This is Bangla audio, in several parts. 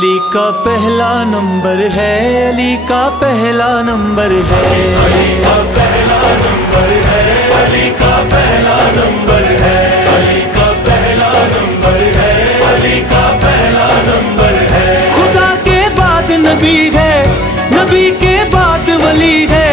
علی کا پہلا نمبر ہے، علی کا پہلا نمبر ہے، علی کا پہلا نمبر ہے، علی کا پہلا نمبر ہے، علی کا پہلا نمبر ہے، علی کا پہلا نمبر ہے۔ خدا کے بعد نبی ہے، نبی کے بعد ولی ہے،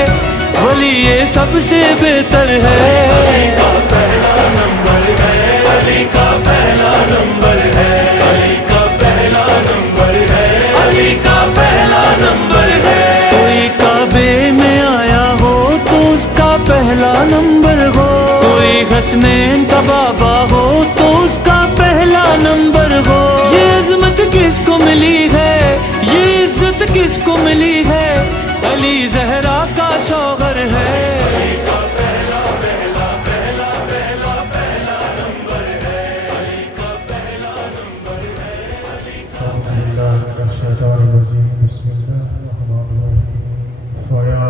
ولی یہ سب سے بہتر ہے۔ علی کا پہلا نمبر ہے، علی کا پہلا نمبر ہے، علی کا پہلا نمبر ہے، علی کا پہلا نمبر ہے۔ کوئی کعبے میں آیا ہو تو اس کا پہلا نمبر ہو، کوئی حسنین کا بابا ہو تو اس کا پہلا نمبر ہو۔ یہ عظمت کس کو ملی ہے، یہ عزت کس کو ملی ہے، علی زہرا کا شوہر ہے۔ علی کا پہلا پہلا پہلا پہلا پہلا نمبر ہے، علی کا پہلا نمبر ہے، علی کا پہلا نمبر ہے۔ بسم اللہ الرحمن الرحیم فیا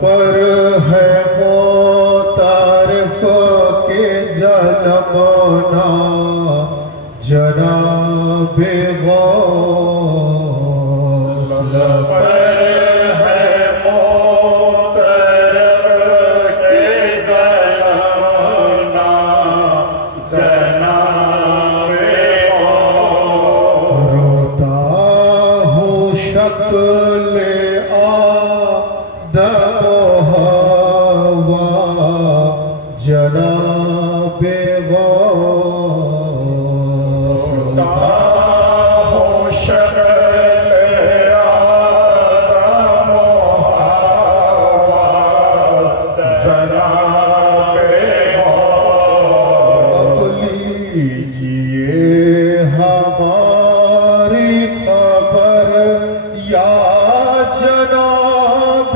پر ہے معترف کے جلمنا جناب غوث، پر ہے معترف کے جلمنا جناب غوث، روتا ہوں شکل جناب غوث، شکل آدم و حوا جناب غوث، لیجیے ہماری خبر یا جناب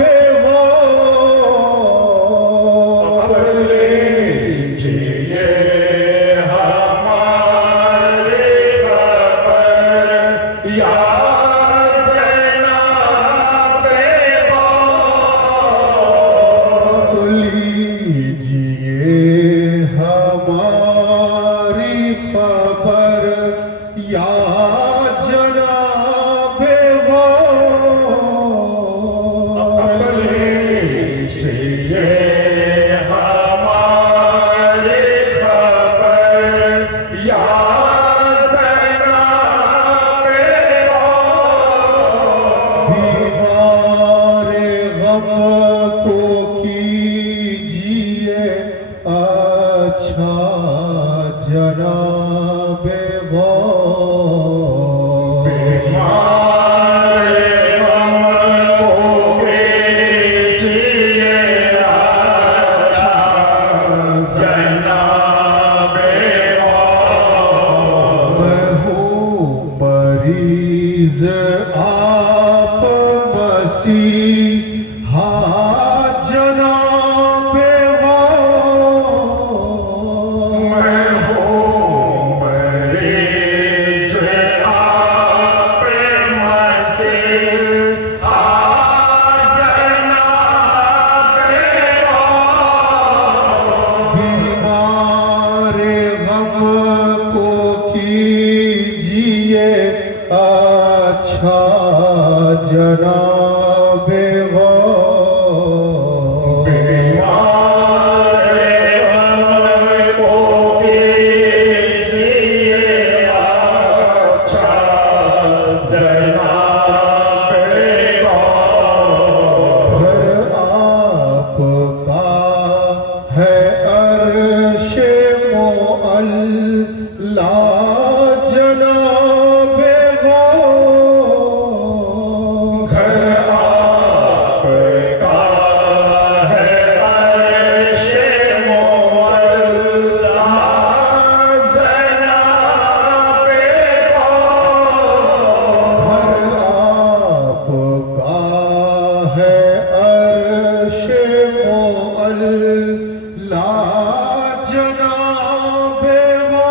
जनाबे वो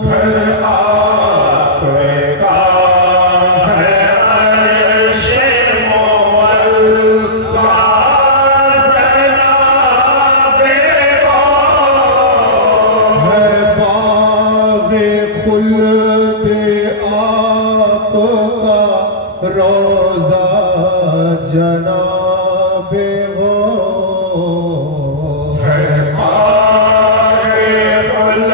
घर आपका है अर्शे मुअल्ला जनाबे वो है बाग़े खुल्द आपका रोज़ा जनाबे वो है बाग़े खुल्द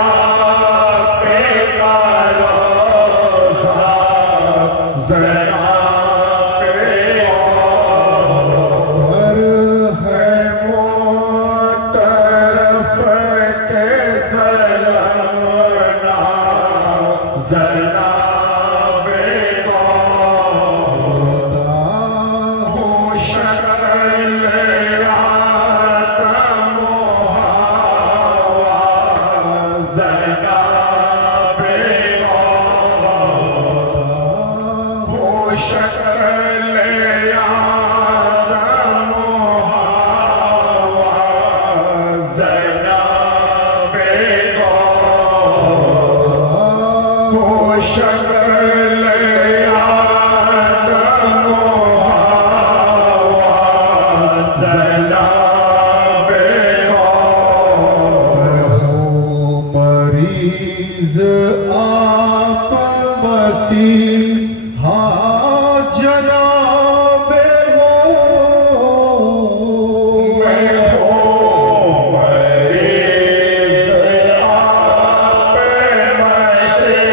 आपका रोज़ा जनाबे वो पर है मुतरफ के सलमना जनाबे हो शक्ल आदम हवा जनाबे हो शक्ल आदम हवा जनाबे हो शक्ल आदम हवा जनाबे मरीज आप मसीहा जनाबे हो मैं हो मरीज आप मसीहा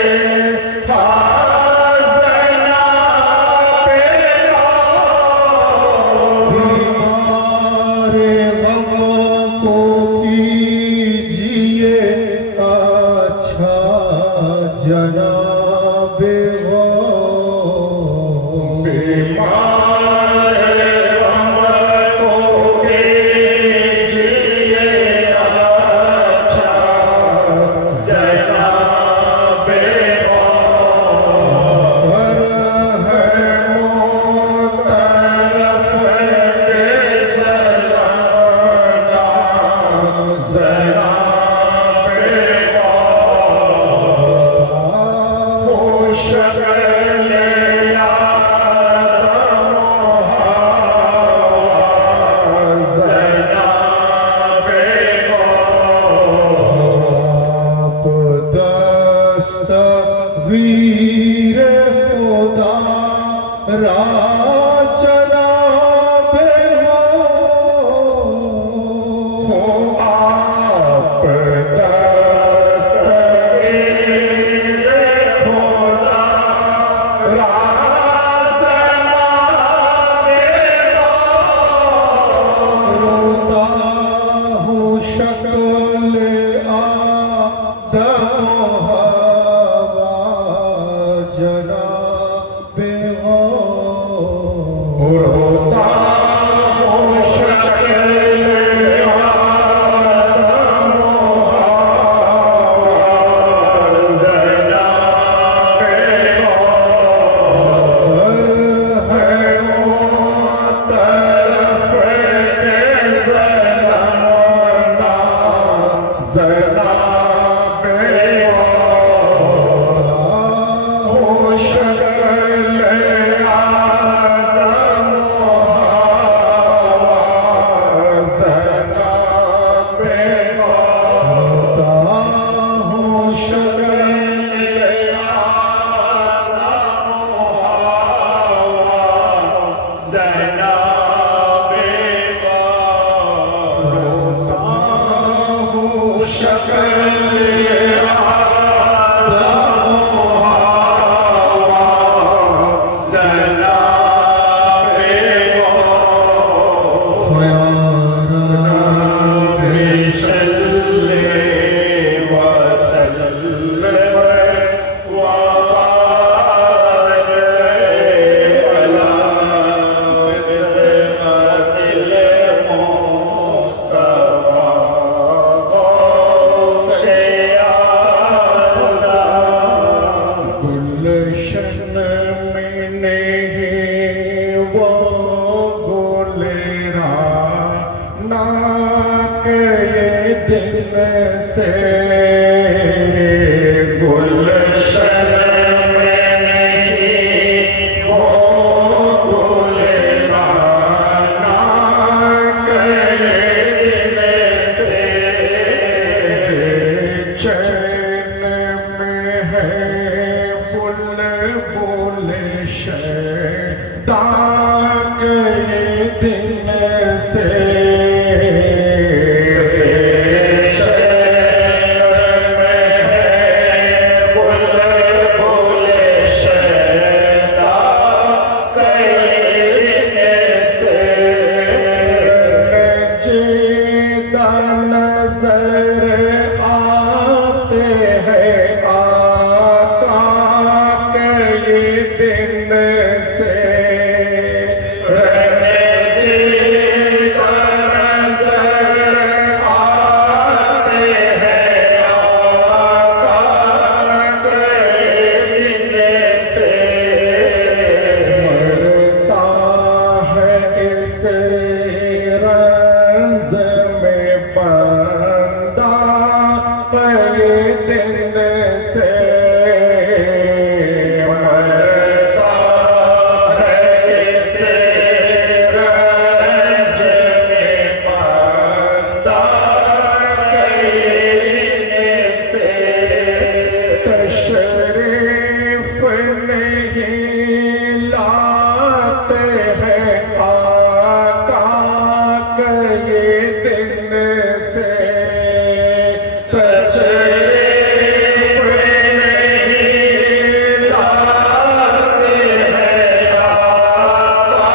जनाबे सारे गमों को कीजिए अच्छा जनाबे हो लेना के दिन से गुलशन में नहीं हो गुलना के दिन से चैन में है बुलबुल शैदा के दिन से नजर आते हैं आका के ये दिन से नजर आते हैं आका के ये दिन से मरता है इस रंज में बंदा के दिन से मरता है इस रंज में बंदा के दिन से तशरीफ नहीं लाते हैं आका के ये दिन से तशरीफ नहीं लाते हैं आका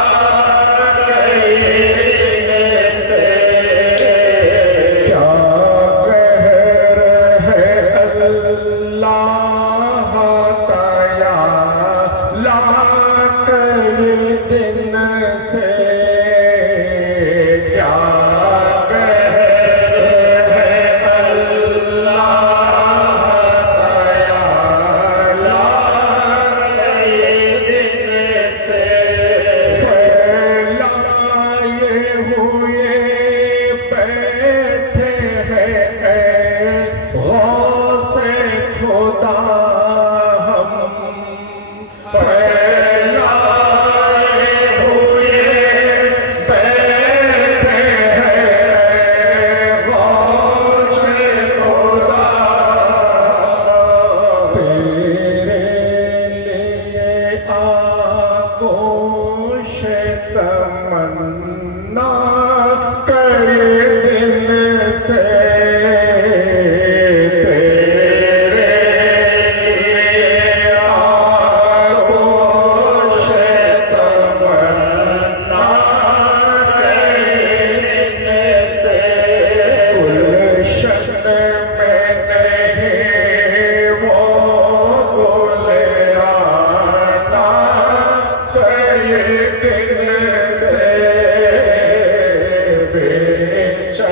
के ये दिन से क्या कहर है अल्लाह ताला के ये दिन से क्या कहर है अल्लाह ताला के ये दिन से फैलाए हुए बैठे हैं गौसे खुदा हम फैलाए हुए बैठे हैं गौसे खुदा तेरे लिए आगोश तमन्ना करे दिन से तेरे लिए आगोश तमन्ना करे दिन से गुलशन में नहीं वो गुलराना के दिन से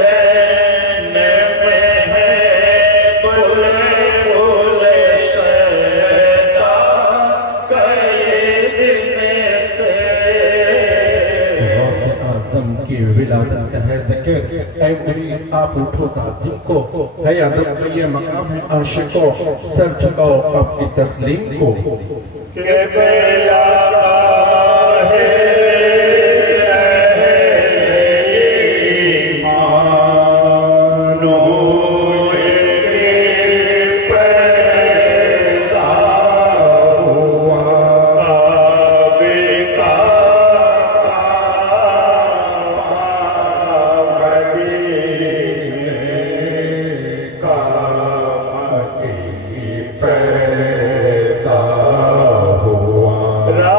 बेचैन में है बुलबुल शैदा के दिन से गौसे आज़म की विलादत का है ज़िक्र ऐ मुरीद आप उठो ताज़ीम को है अदब में ये मकाम है आशिकों सर झुकाओ आपकी तस्लीम को के बेला है मानो पैदा हुआ बेका पैदा हुआ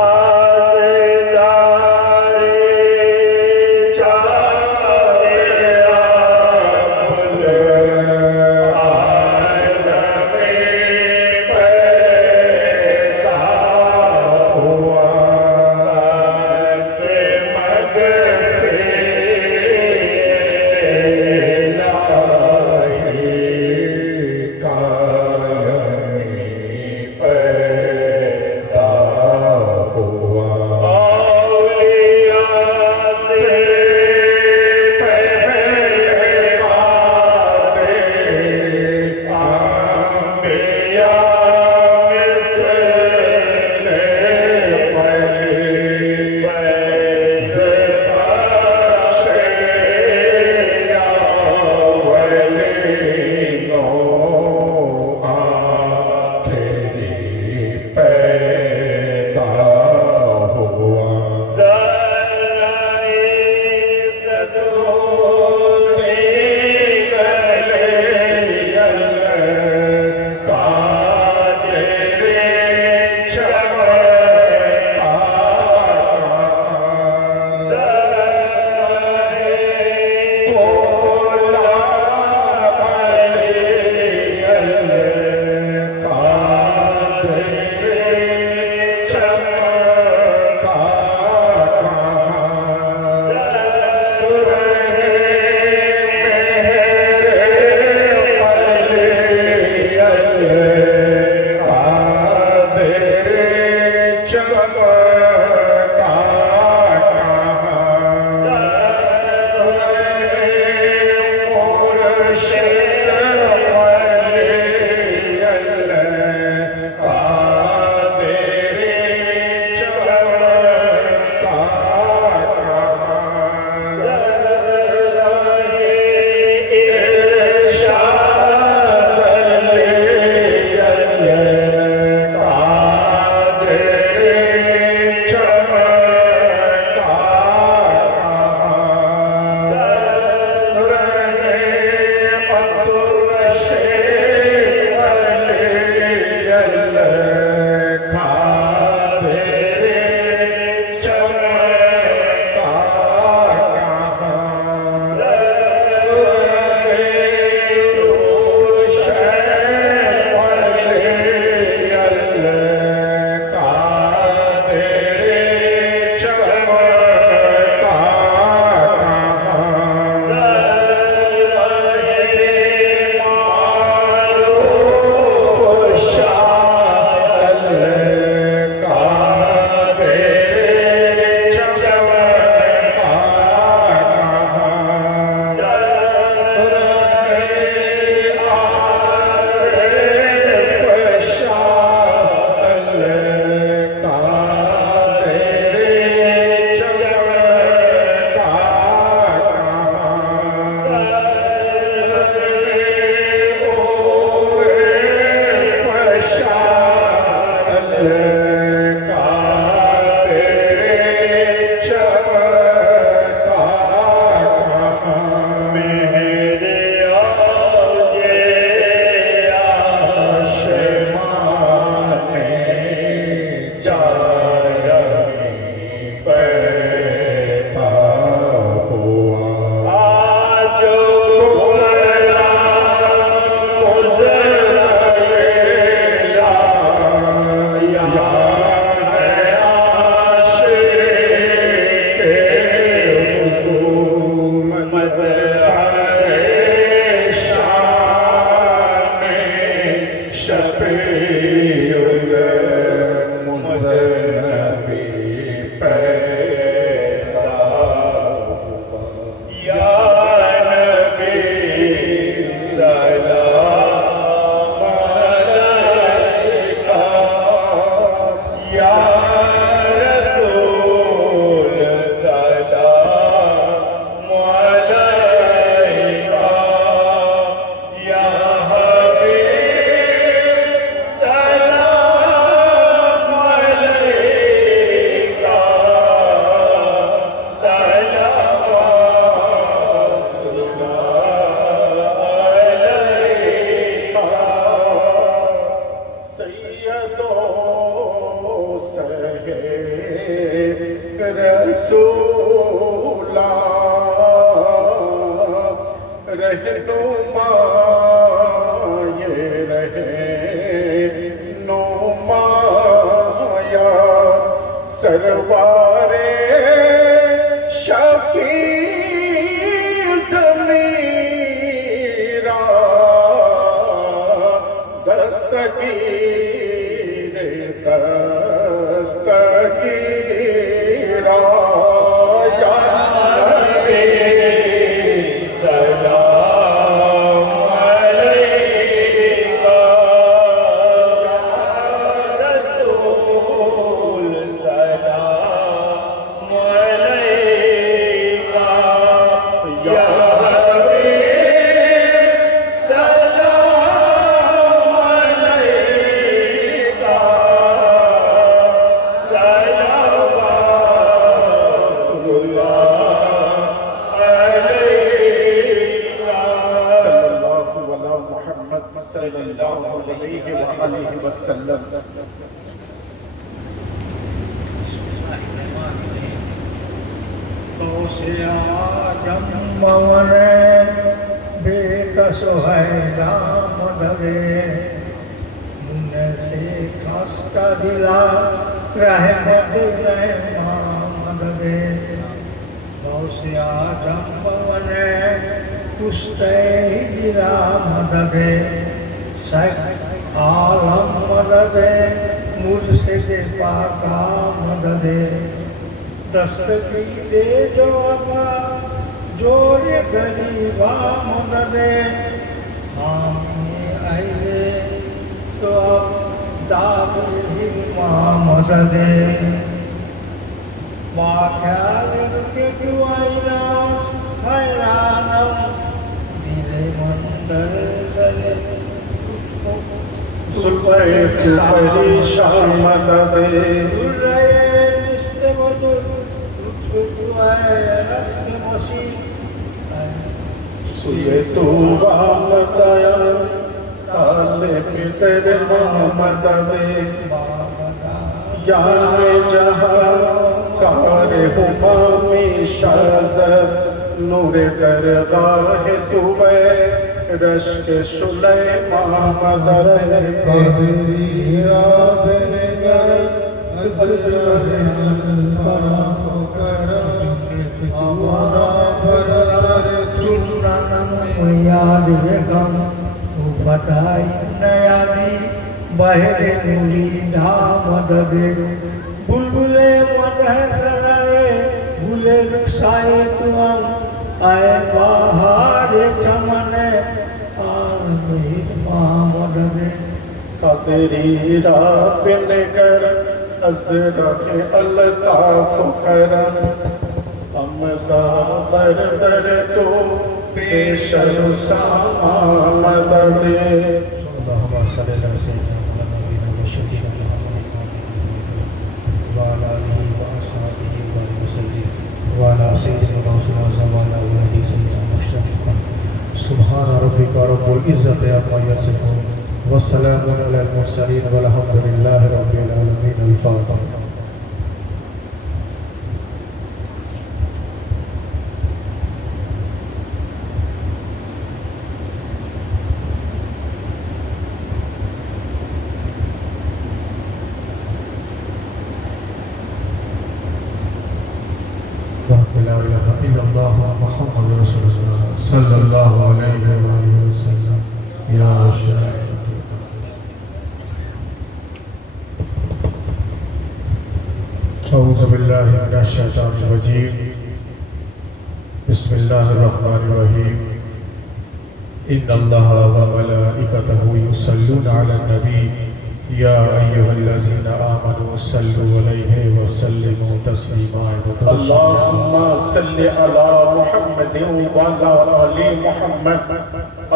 رہنما یہ رہنما یا سرور شفیع ضمیرا دستگیر دستگیرا یا نبی سلام علیکہ یا رسول سلام علیکہ یا حبیب سلام علیکہ صلوات اللہ علیکہ صلی اللہ علی محمد صلی اللہ علیہ وآلہ وسلم. بے کس ہے دامد من سے خستہ دلا رحمت رحمت غوث اعظم بنے کشتے دلا مدد سکھ عالم مدد مرشد پاکا مدد دستگیر جو اپا جوڑ غریبا مدد آمین آئیے تو اب داد ہما مدد با خیال کے دعائی ناس حیرانم دل مندر سلے سپری شاہ مدد سوئے تو مدیا طالب در محمد یہاں جہاں کار ہمامی شازر نور درگاہ توے رشک سلیمان مدد قادری راب نگر ازجر الطرف کرم آوارا برتر چنانم یاد غم بتائی نیادی بہر مریدہ مدد بلبل مدح سرائے بھولے رکسائے تمام آئے باہر چمن آمین مدد قادری راب نگر ازرق الطاف کرم امدہ بردر تو پیش رسامہ مدد اللہم صلی اللہ سیدنا محمد و شفیع محمد وعلى آلہ وأصحابہ وسلم وعلى سيدنا رسول الله وعلى آله سيدنا مشتاق سبحان ربك رب العزة عما يصفون والسلام على المرسلين والحمد لله رب العالمين. الفاتحة. لا إله إلا الله محمد رسول الله صلى الله عليه وآله وسلم. يا شاهد أعوذ بالله من الشيطان الرجيم. بسم الله الرحمن الرحيم. إن الله وملائكته يصلون على النبي يا أيها الذين آمنوا صلوا عليه وسلموا تسليما. اللهم صل على محمد وعلى آل محمد.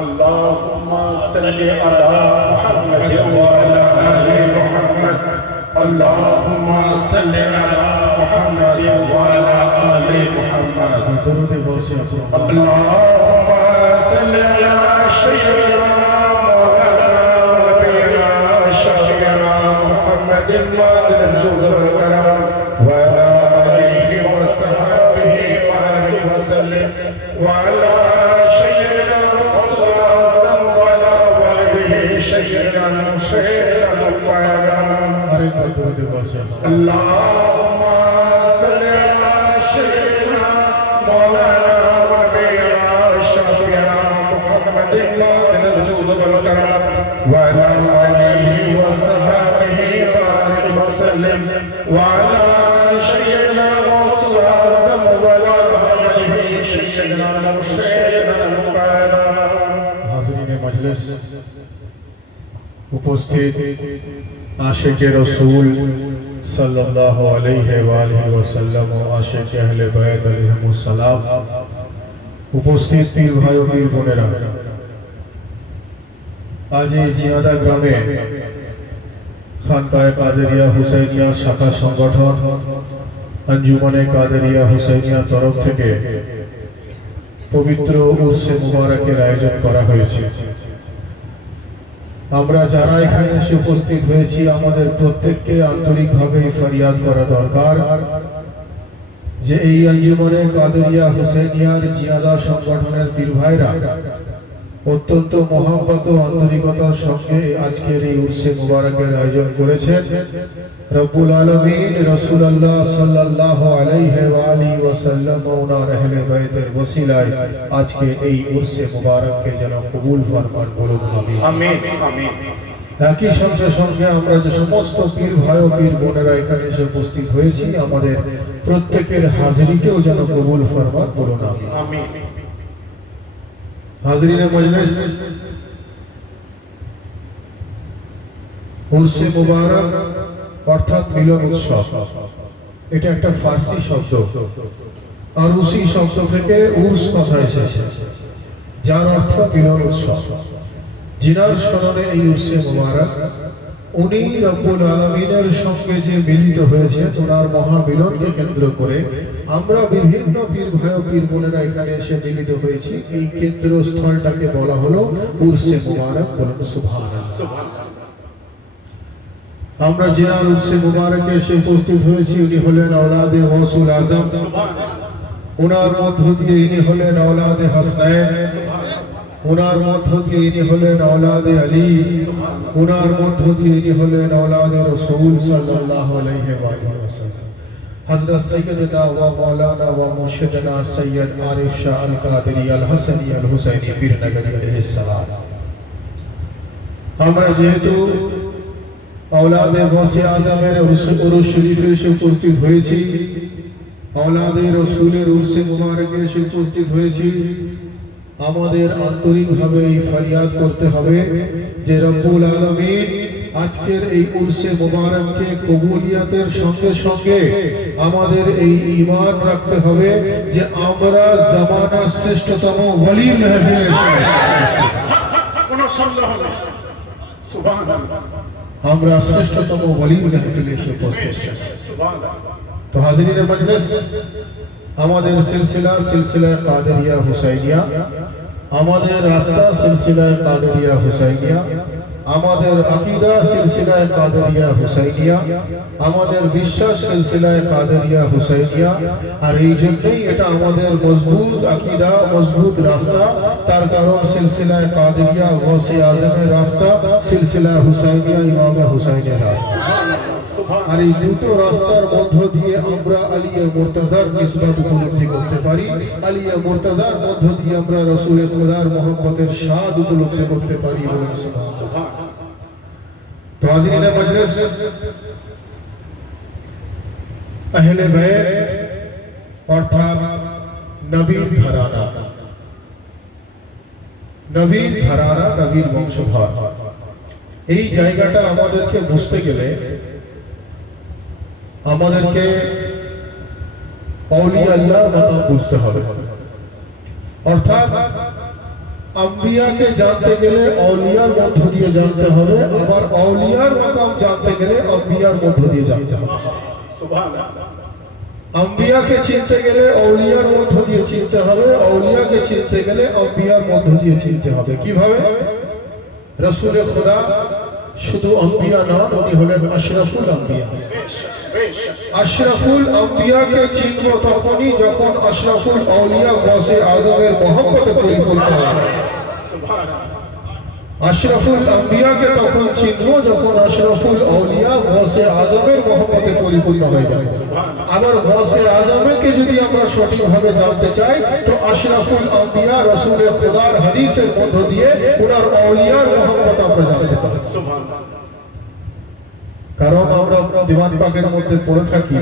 اللهم صل على محمد وعلى آل محمد. اللهم صل على محمد وعلى آل محمد. درود غوث اعظم. اللهم صل على سيدنا مولانا نبينا شفيعنا محمد الماضي الزهد والكرم وعلى آله وصحبه وآله وسلم وعلى سيدنا اللهم صل على سيدنا مولانا ونبينا شفيعنا محمد نزول الكرم وعلى آله وصحبه بارك وسلم وعلى سيدنا رسول اعظم وعلى آله سيدنا مرشدنا المبارك হাজরিন মজলিস, উপস্থিত আশিকে রসূল সাল্লাল্লাহু আলাইহি ওয়া আলিহি ওয়াসাল্লাম ও আশিকে আহলে বাইত আলাইহিমুস সালাম, উপস্থিত পীর ভাই ও পীর বোনেরা, আজ এই জিয়াদা গ্রামে খানকায়ে কাদেরিয়া হুসাইনিয়া শাখা সংগঠন আঞ্জুমানে কাদেরিয়া হুসাইনিয়া তরফ থেকে পবিত্র উরসে মুবারকের আয়োজন করা হয়েছে। আমরা যারা এখানে এসে উপস্থিত হয়েছি, আমাদের প্রত্যেককে আন্তরিকভাবে ফরিয়াদ করা দরকার যে এই আঞ্জুমানে কাদেরিয়া হুসাইনিয়ার জিয়াদা সংগঠনের পীর ভাইরা অত্যন্ত মহব্বত ও আন্তরিকতার সঙ্গে আজকের এই উরসে মুবারকের আয়োজন করেছেন। রব্বুল আলামিন রাসূলুল্লাহ সাল্লাল্লাহু আলাইহি ওয়া আলিহি ওয়াসাল্লাম ও ওনার আহলে বাইতের ওসিলায় আজকে এই উরসে মুবারককে যেন কবুল ফরমান, বলুন আমিন। আমিন। একই সঙ্গে সঙ্গে আমরা যে সমস্ত পীর ভাই ও পীর বোনেরা এখানে এসে উপস্থিত হয়েছি, আমাদের প্রত্যেকের হাজিরিকেও যেন কবুল ফরমান, বলুন আমিন। আমিন। হাজরিনে মজলিস, উরসে মুবারক অর্থাৎ মিলন উৎসব, এটা একটা ফার্সি শব্দ। আর উসি শব্দ থেকে উর্স কথা এসেছে, যার অর্থ মিলন উৎসব। জিনার স্মরণে এই উরসে মুবারক, উনি রব্বুল আলামিনের সঙ্গে যে মিলিত হয়েছে, ওনার মহামিলনকে কেন্দ্র করে আমরা বিভিন্ন পীর ভাই ও পীর বোনেরা এখানে এসে মিলিত হয়েছি। এই কেন্দ্রস্থলটাকে বলা হলো উরসে মুবারক, বলুন সুবহানাল্লাহ। আমরা জিনার উরসে মুবারকে এসে উপস্থিত হয়েছি, উনি হলেন আওলাদে গৌসুল আজম, ওনার মধ্য দিয়ে ইনি হলেন আওলাদে হাসনাইন, ওনার মধ্য দিয়ে ইনি হলেন আওলাদে আলী, ওনার মধ্য দিয়ে ইনি হলেন আওলাদে রাসূল সাল্লাল্লাহু আলাইহি ওয়া সাল্লাম। হযরত সাইয়্যিদনা ওয়া মাওলানা ওয়া মুর্শিদনা সৈয়দ আরিফ শাহ আল কাদেরী আল হাসানী আল হুসাইনী পীর নগরী আলাইহিস সালাম। আমরা যেহেতু আওলাদে গৌসে আজমের উরস শরীফে এসে উপস্থিত হয়েছি, আওলাদে রাসূলের উরসে মুবারকে এসে উপস্থিত হয়েছি, আমাদের আন্তরিকভাবে এই ফরিয়াদ করতে হবে যে রব্বুল আলামিন আজকের এই উরসে মুবারককে কবুলিয়াতের সঙ্গে সঙ্গে আমাদের এই ঈমান রাখতে হবে যে আমরা জামানার শ্রেষ্ঠতম ওলির মাহফিলে এসেছি। কোনো সন্দেহ নেই। সুবহানাল্লাহ। আমরা শ্রেষ্ঠতম ওলির মাহফিলে এসে উপস্থিত হয়েছি। সুবহানাল্লাহ। তো হাজিরিনে মজলিস, আমাদের সিলসিলা কাদেরিয়া হুসাইনিয়া, আমাদের রাস্তা সিলসিলা কাদেরিয়া হুসাইনিয়া, আমাদের আকীদা সিলসিলা কাদেরিয়া হুসাইনিয়া, আমাদের বিশ্বাস সিলসিলা কাদেরিয়া হুসাইনিয়া। আর এই জন্যই এটা আমাদের মজবুত আকীদা, মজবুত রাস্তা, তার কারণ সিলসিলা কাদেরিয়া গৌসে আজমের রাস্তা, সিলসিলা হুসাইনিয়া ইমাম হুসাইনের রাস্তা। আর এই দুটো রাস্তার মধ্য দিয়ে আমরা আলিয়া মুর্তজার নিসবত উপলব্ধি করতে পারি, আলিয়া মুর্তজার মধ্য দিয়ে আমরা রাসূল খুদার মহব্বতের স্বাদ উপলব্ধি করতে পারি, বলেন সুবহানাল্লাহ। তো হাজিরিনে মজলিস, আহলে বাইত অর্থাৎ নবীর ঘরানা, নবীর ঘরানা, নবীর বংশধর, এই জায়গাটা আমাদেরকে বুঝতে গেলে আমাদেরকে আউলিয়া আল্লাহ মাকাম বুঝতে হবে। অর্থাৎ আম্বিয়াকে জানতে গেলে আউলিয়ার মধ্য দিয়ে জানতে হবে, আবার আউলিয়ার মাকাম জানতে গেলে আম্বিয়ার মধ্য দিয়ে জানতে হবে। সুবহানাল্লাহ। আম্বিয়াকে চিনতে গেলে আউলিয়ার মধ্য দিয়ে চিনতে হবে, আউলিয়াকে চিনতে গেলে আম্বিয়ার মধ্য দিয়ে চিনতে হবে। কিভাবে? রাসূল খুদা শুধু আম্বিয়া নন, উনি হলেন আশরাফুল আম্বিয়া। আশরাফুল আম্বিয়াকে চিনব তখনই যখন আশরাফুল আউলিয়া গৌসে আজমের মহব্বতে পরিপূর্ণ হবে। আশরাফুল আম্বিয়াকে তখন চিনব যখন আশরাফুল আউলিয়া গৌসে আজমের মহব্বতে পরিপূর্ণ হয়ে যাবে। আবার গৌসে আজমকে যদি আমরা সঠিকভাবে জানতে চাই তো আশরাফুল আম্বিয়া রাসূলের খোদার হাদিসের মধ্য দিয়ে ওনার আউলিয়ার মহব্বত আমরা জানতে পারি। কারণ আমরা দিওয়ান পাকের মধ্যে পড়ে থাকি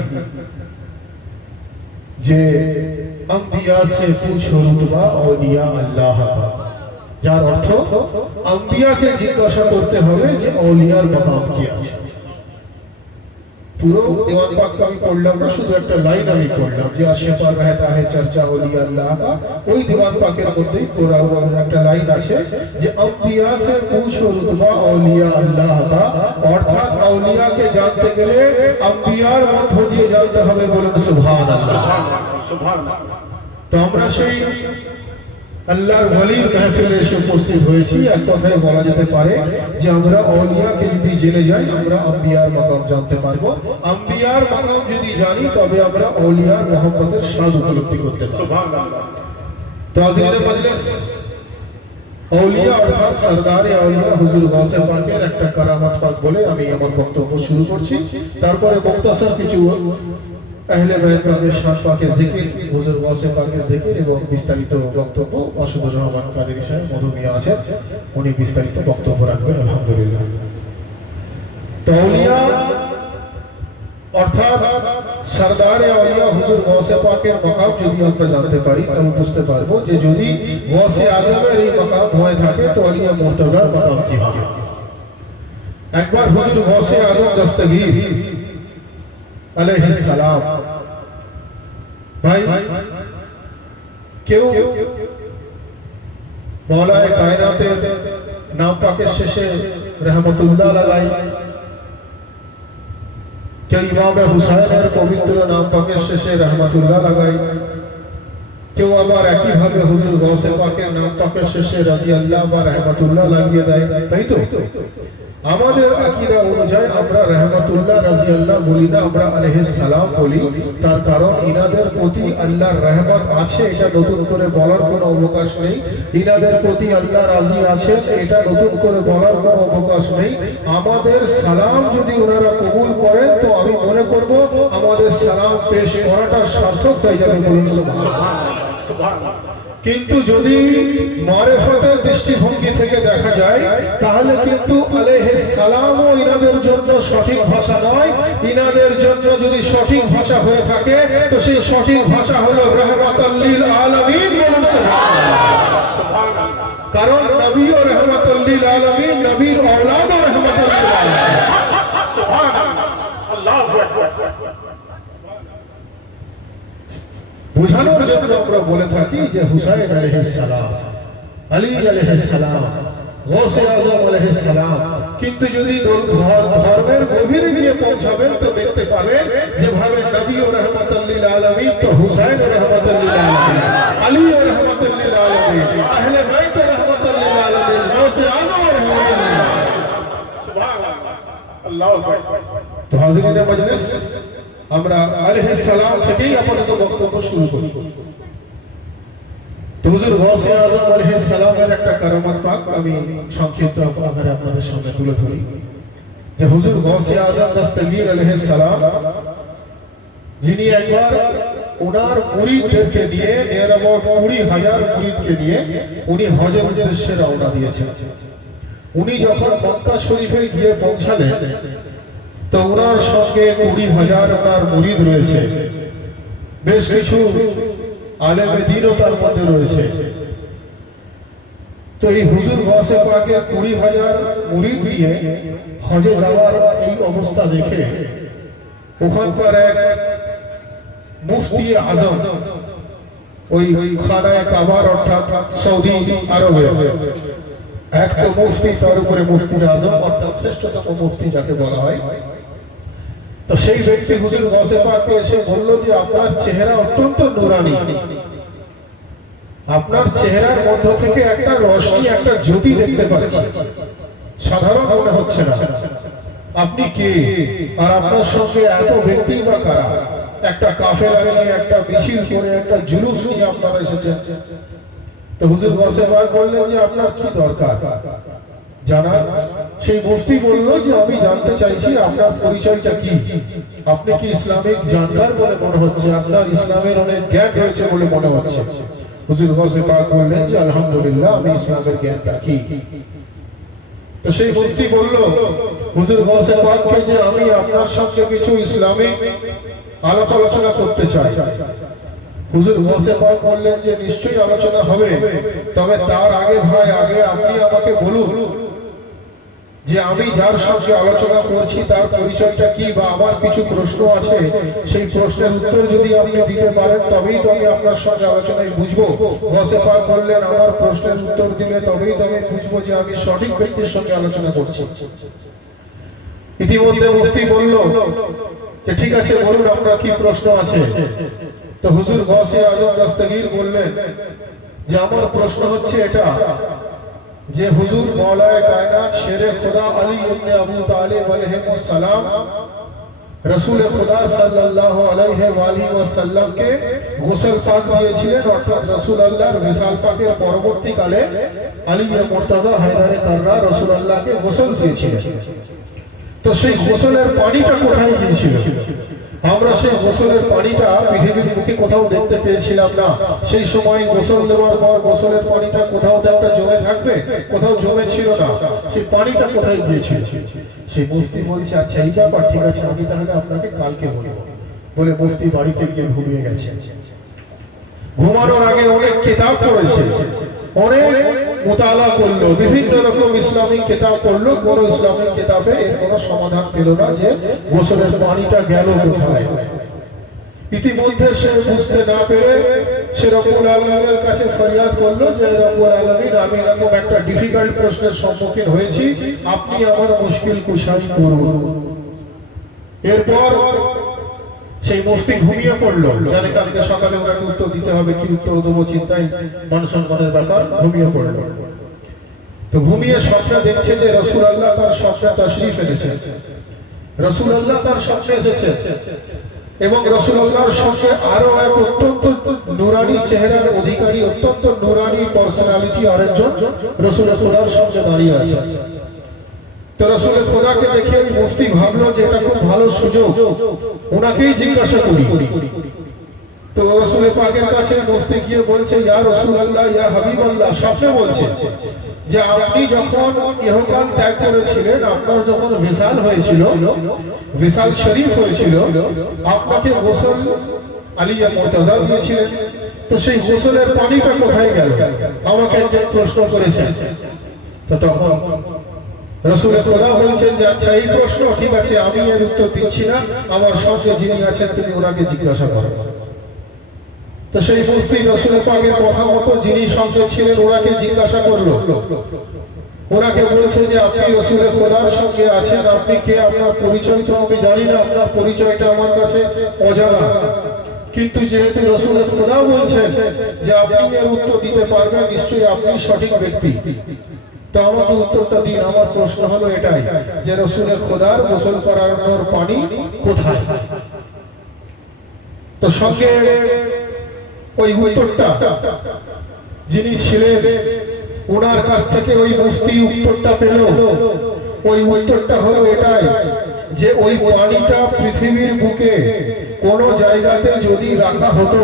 যে আম্বিয়া সে পুছো রুতবা আউলিয়া আল্লাহ কা, যার অর্থ আম্বিয়াকে জিজ্ঞাসা করতে হবে যে আউলিয়ার মাকাম কি আছে। পুরো দিওয়ান পাক আমি পড়লাম না, শুধু একটা লাইন আমি পড়লাম যে আশিফা রহতা হে চর্চা আউলিয়া আল্লাহ কা। ওই দিওয়ান পাকের মধ্যেই পুরো একটা লাইন আছে যে আম্বিয়া সে পুছো রুতবা আউলিয়া আল্লাহ কা, অর্থাৎ আউলিয়াকে জানতে গেলে আম্বিয়ার মধ্য দিয়ে জানতে হবে। বলুন সুবহানাল্লাহ। তো আমরা সেই আল্লাহর ওয়ালির মাহফিলে এসে উপস্থিত হয়েছি। এক কথায় বলা যেতে পারে যে আমরা আউলিয়াকে যদি জেনে যাই আমরা আম্বিয়ার মাকাম জানতে পারবো। আম্বিয়ার মাকাম যদি জানি তবে আমরা আউলিয়ার মহব্বতের স্বাদ উপলব্ধি করতে পারবো। তো আজিজে মজলিস, আউলিয়া অর্থাৎ সরদারে আউলিয়া হুজুর গাউসে পাকের একটা কারামাত পাক বলে আমি আমার বক্তব্য শুরু করছি। তারপরে মুখতাসার কিছু আহলে বাইত পাকের শান পাকের জিকির, হুজুর গাউসে পাকের জিকির এবং বিস্তারিত বক্তব্য মাসুদুর রহমান কাদেরী সাহেব মধুমিয়া আছেন, উনি বিস্তারিত বক্তব্য রাখবেন আলহামদুলিল্লাহ। তো আউলিয়া অর্থাৎ সরদারে আউলিয়া হুজুর গাউসে পাকের মাকাম যদি আমরা জানতে পারি তবে বুঝতে পারবো যে যদি গাউসে আজমের এই মাকাম হয়ে থাকে তো আলিয়া মুর্তজার মাকাম কি হবে। একবার হুজুর গাউসে আজম দস্তগীর আলাইহিস সালাম, ভাই কেউ মওলায়ে কায়নাতের নাম পাকের শেষে রহমতুল্লাহ আলাইহি, কেউ ইমামে হুসাইনের পবিত্র নাম পাকের শেষে রহমতুল্লাহ লাগাই, কেউ আবার একইভাবে হুজুর গাউসে পাকের নাম পাকের শেষে রাজিয়াল্লাহ বা রহমতুল্লাহ লাগিয়ে দেয়, তাই তো? আমাদের আকীদা অনুযায়ী আমরা রহমতুল্লাহ রাজিয়াল্লাহ বলি না, আমরা আলাইহিস সালাম বলি। তার কারণ ইনাদের প্রতি আল্লাহর রহমত আছে, এটা নতুন করে বলার কোনো অবকাশ নেই। ইনাদের প্রতি আল্লাহ রাজি আছেন, এটা নতুন করে বলার কোনো অবকাশ নেই। আমাদের সালাম যদি ওনারা কবুল করেন তো আমি মনে করব আমাদের সালাম পেশ করাটা সার্থক হয়ে যাবে। বলুন সুবহানাল্লাহ। কিন্তু যদি মারিফতের দৃষ্টিভঙ্গি থেকে দেখা যায় তাহলে কিন্তু আলাইহিস সালাম ও ইনাদের জন্য সঠিক ভাষা নয়। ইনাদের জন্য যদি সঠিক ভাষা হয়ে থাকে তো সেই সঠিক ভাষা হলো রাহমাতাল লিল আলামিন। বলুন সুবহানাল্লাহ। কারণ নবী ও রাহমাতাল লিল আলামিন, নবীর اولاد ও রাহমাতাল লিল আলামিন। সুবহানাল্লাহ, আল্লাহু আকবার। বুঝানোর জন্য আমরা বলে থাকি যে হুসাইন আলাইহিস সালাম, আলী আলাইহিস সালাম, গাউসে আজম আলাইহিস সালাম। কিন্তু যদি ধর্মের গভীরে গিয়ে পৌঁছাবেন তো দেখতে পাবেন যেভাবে নবী ও রাহমাতুল লিল আলামিন তো হুসাইন ও রাহমাতুল লিল আলামিন, আলী ও রাহমাতুল লিল আলামিন, আহলে বাইত ও রাহমাতুল লিল আলামিন, গাউসে আজম ও রাহমাতুল লিল আলামিন। সুবহানাল্লাহ, আল্লাহু আকবার। তো হাজিরিনে মজলিস, আমরা আলাইহিস সালাম থেকেই আপাতত বক্তব্য শুরু করি। তো হুজুর গাউসে আজম আলাইহিস সালামের একটা কারামাত পাক আমি সংক্ষিপ্ত আকারে আপনাদের সামনে তুলে ধরি যে হুজুর গাউসে আজম দস্তগীর আলাইহিস সালাম যিনি একবার ওনার মুরিদদেরকে নিয়ে নিয়ার অ্যাবাউট 20,000 মুরিদকে নিয়ে উনি হজের উদ্দেশ্যে রওনা দিয়েছেন। উনি যখন মক্কা শরীফে গিয়ে পৌঁছালেন তো ওনার সঙ্গে 20,000 ওনার মুরিদ রয়েছে, বেশ কিছু আলেমে দ্বীনও তার মধ্যে রয়েছে। তো এই হুজুর গাউসে পাকের 20,000 মুরিদ নিয়ে হজে যাওয়ার এই অবস্থা দেখে ওখানকার এক মুফতি আজম, ওই খানায়ে কাবার অর্থাৎ সৌদি আরবে এক তো মুফতি, তার উপরে মুফতি আজম অর্থাৎ শ্রেষ্ঠতম মুফতি যাকে বলা হয়। তো সেই ব্যক্তি হুজুর গাউসে পাককে এসে বলল যে আপনার চেহারা অত্যন্ত নুরানি, আপনার চেহারার মধ্য থেকে একটা রোশনি, একটা জ্যোতি দেখতে পাচ্ছি, সাধারণ মনে হচ্ছে না। আপনি কে আর আপনার সঙ্গে এত ব্যক্তি বা কারা? একটা কাফেলা নিয়ে, একটা মিছিল করে, একটা জুলুস নিয়ে আপনারা এসেছেন। তো হুজুর গাউসে পাক বললেন যে আপনার কি দরকার? জানা। সেই মুফতি বলল যে আমি জানতে চাইছি আপনার পরিচয়টা কি, আপনি কি ইসলামিক জানকার বলে মনে হচ্ছে, আপনার ইসলামের অনেক জ্ঞান হয়েছে বলে মনে হচ্ছে। হুজুর গৌসে পাক বললেন যে আলহামদুলিল্লাহ আমি ইসলামের জ্ঞান রাখি। তো সেই মুফতি বলল হুজুর গৌসে পাককে যে আমি আপনার সঙ্গে কিছু ইসলামিক আলাপ আলোচনা করতে চাই। হুজুর গৌসে পাক বললেন যে নিশ্চয়ই আলোচনা হবে, তবে তার আগে ভাই আগে আপনি আমাকে বলুন যে আমি যার সঙ্গে আলোচনা করছি তার পরিচয়টা কি, বা আমার কিছু প্রশ্ন আছে সেই প্রশ্নের উত্তর যদি আপনি দিতে পারেন তবেই তো আমি আপনার সঙ্গে আলোচনায় বুঝবো। গৌসে পাক বললেন আমার প্রশ্নের উত্তর দিলে তবেই তো আমি বুঝবো যে আমি সঠিক ব্যক্তির সঙ্গে আলোচনা করছি। ইতিমধ্যে মুফতি বলল যে ঠিক আছে বলুন আপনার কি প্রশ্ন আছে। তো হুজুর গৌসে আজম দস্তগীর বললেন যে আমার প্রশ্ন হচ্ছে এটা যে হুজুর মৌলায়ে কায়নাত শেরে খুদা আলী ইবনে আবু তালিব আলাইহিস সালাম রাসূল খুদা সাল্লাল্লাহু আলাইহি ওয়া আলিহি ওয়াসাল্লাম কে গোসল পাক দিয়েছিলেন, অর্থাৎ রাসূল আল্লাহর বিসাল পাকের পরবর্তীকালে আলী মুর্তজা হায়দারে কাররা রাসূল আল্লাহকে গোসল দিয়েছিলেন। তো সেই গোসলের পানিটা কোথায় গিয়েছিল? আমরা সেই গোসলের পানিটা পৃথিবীর বুকে কোথাও দেখতে পেয়েছিলাম না। সেই সময় গোসল দেওয়ার পর গোসলের পানিটা কোথাও একটা জমে থাকবে, কোথাও জমে ছিল না। সেই পানিটা কোথায় গিয়েছিল? সেই মুফতি বলছে আচ্ছা এই ব্যাপার, ঠিক আছে আমি তাহলে আপনাকে কালকে বলবো। বলে মুফতি বাড়িতে গিয়ে ঘুমিয়ে গেছে। ঘুমানোর আগে অনেক কিতাব পড়েছে, অনেক মুতালা করলো, বিভিন্ন রকম ইসলামিক কিতাব পড়লো, কোন ইসলামিক কিতাবে এর কোনো সমাধান পেল না যে গোসলের পানিটা গেল কোথায়। ইতিমধ্যে সে বুঝতে না পেরে সে রব্বুল আলামিনের কাছে ফরিয়াদ করলো যে রব্বুল আলামিন আমি এরকম একটা ডিফিকাল্ট প্রশ্নের সম্মুখীন হয়েছি, আপনি আমার মুশকিল কুশাই করুন। এরপর সেই মুফতি ঘুমিয়ে পড়লো, জানে কালকে সকালে ওনাকে উত্তর দিতে হবে, কি উত্তর দেবো চিন্তায় মান সম্মানের ব্যাপার, ঘুমিয়ে পড়লো। তো ঘুমিয়ে স্বপ্নে দেখছে যে রাসূলুল্লাহ তার স্বপ্নে তাশরীফ এনেছেন, রাসূলুল্লাহ তার স্বপ্নে এসেছে এবং রাসূলুল্লাহর সঙ্গে আরো এক অত্যন্ত নূরানি চেহারার অধিকারী, অত্যন্ত নূরানি পার্সোনালিটি আরেকজন রাসূল খোদার সঙ্গে দাঁড়িয়ে আছে। তো রাসূল খোদাকে দেখে ওই মুফতি ভাবলো যে এটা খুব ভালো সুযোগ, ওনাকেই জিজ্ঞাসা করি। তো রাসূল পাকের কাছে মুফতি গিয়ে বলছে ইয়া রাসূলুল্লাহ ইয়া হাবিবাল্লাহ, স্বপ্নে বলছে যে আপনি যখন ইহকাল ত্যাগ করেছিলেন, আপনার যখন ভিসাল হয়েছিল, ভিসাল শরীফ হয়েছিল, আপনাকে গোসল আলিয়া মুর্তজা দিয়েছিলেন। তো সেই গোসলের পানিটা কোথায় গেল আমাকে একজন প্রশ্ন করেছেন। তো তখন রাসূল খোদা বলছেন যে আচ্ছা এই প্রশ্ন ঠিক আছে আমি এর উত্তর দিচ্ছি না, আমার সঙ্গে যিনি আছেন তিনি ওনাকে জিজ্ঞাসা করেন। তো সেই মুফতি রাসূল পাকের কথা মতো যিনি সঙ্গে ছিলেন ওনাকে জিজ্ঞাসা করলো। ওনাকে বলছে যে আপনি রাসূল খোদার সঙ্গে আছেন, আপনি কে, আপনার পরিচয় তো আমি জানি না, আপনার পরিচয়টা আমার কাছে অজানা, কিন্তু যেহেতু রাসূল খোদা বলছেন যে আপনি এর উত্তর দিতে পারবেন, নিশ্চয়ই আপনি সঠিক ব্যক্তি, তো আমাকে উত্তরটা দিন। আমার প্রশ্ন হলো এটাই যে রাসূল খোদার গোসল করানোর পানি কোথায়? তো সঙ্গে ওই উত্তরটা যিনি ছিলেন ওনার কাছ থেকে ওই মুফতি উত্তরটা পেল। ওই উত্তরটা হলো এটাই যে ওই পানিটা পৃথিবীর বুকে কোন জায়গাতে যদি রাখা হতো,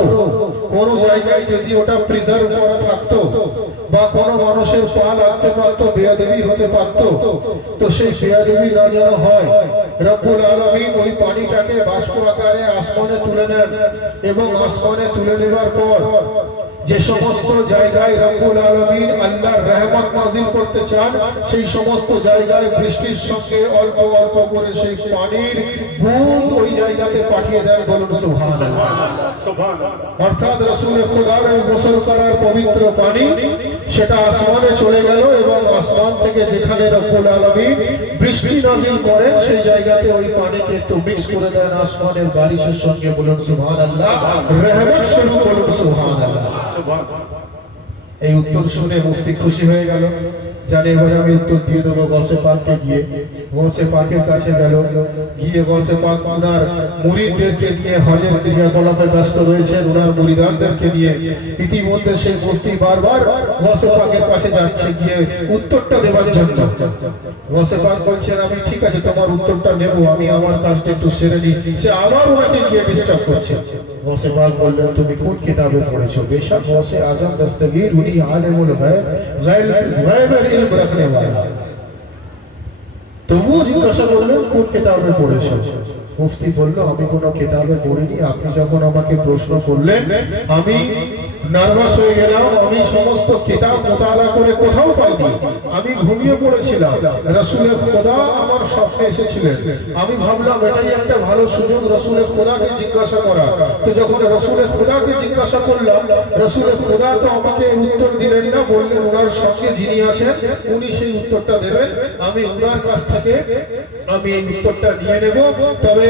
কোন জায়গায় যদি ওটা প্রিজার্ভ করা থাকতো, বা কোনো মানুষের পা লাগতে পারতো, বেয়াদবি হতে পারতো, তো সেই বেয়াদবি না যেন হয়, রব্বুল আলামিন ওই পানিটাকে বাষ্প আকারে আসমানে তুলে নেন এবং আসমানে তুলে নেবার পর যে সমস্ত জায়গায় রব্বুল আলামিন আল্লাহর রহমত নাযিল করতে চান সেই সমস্ত জায়গায় বৃষ্টির সঙ্গে অল্প অল্প করে সেই পানির বুঁদ ওই জায়গাতে পাঠিয়ে দেন। বলুন সুবহানাল্লাহ। অর্থাৎ রাসূল খোদার গোসল করার পবিত্র পানি সেটা আসমানে চলে গেল এবং আসমান থেকে যেখানে রব্বুল আলামিন বৃষ্টি নাযিল করেন সেই জায়গাতে ওই পানিকে একটু মিক্স করে দেন আসমানের বারিশের সঙ্গে। বলুন সুবহানাল্লাহ। রহমত স্বরূপ বলুন সুবহানাল্লাহ। এই উত্তর শুনে মুফতি খুশি হয়ে গেল জানি এবারে আমি উত্তর দিয়ে দেবো গসে পাককে গিয়ে। গসে পাকের কাছে গেল, গিয়ে গসে পাক ওনার মুরিদদেরকে নিয়ে হজের ক্রিয়াকলাপে ব্যস্ত রয়েছেন, ওনার মুরিদানদেরকে নিয়ে। ইতিমধ্যে সেই মুফতি বারবার গসে পাকের কাছে যাচ্ছে গিয়ে উত্তরটা দেওয়ার জন্য। গসে পাক বলছেন আমি ঠিক আছে তোমার উত্তরটা নেব, আমি আমার কাজটা একটু সেরে নিই। সে আবার ওনাকে গিয়ে ডিস্টার্ব করছে। গসে পাক বললেন তুমি কোন কিতাবে পড়েছো? বেশক গসে আজম দস্তগীর উনি আলেমুল গায়ব, গায়বের ইলম রাখনে ওয়ালা। তবুও জিজ্ঞাসা করলেন কোন কিতাবে পড়েছো? মুফতি বলল আমি কোনো কিতাবে পড়িনি, আপনি যখন আমাকে প্রশ্ন করলেন আমি নার্ভাস হয়ে গেলাম, আমি সমস্ত কিতাব মোতালা করে কোথাও পাইনি, আমি ঘুমিয়ে পড়েছিলাম। রাসূলের খোদা আমার স্বপ্নে এসেছিলেন, আমি ভাবলাম এটাই একটা ভালো সুযোগ রাসূলের খোদাকে জিজ্ঞাসা করা। তো যখন রাসূলের খোদাকে জিজ্ঞাসা করলাম, রাসূলের খোদা তো আমাকে উত্তর দিলেন না, বললেন ওনার সঙ্গে যিনি আছেন উনি সেই উত্তরটা দেবেন, আমি ওনার কাছ থেকে আমি এই উত্তরটা নিয়ে নেব। তবে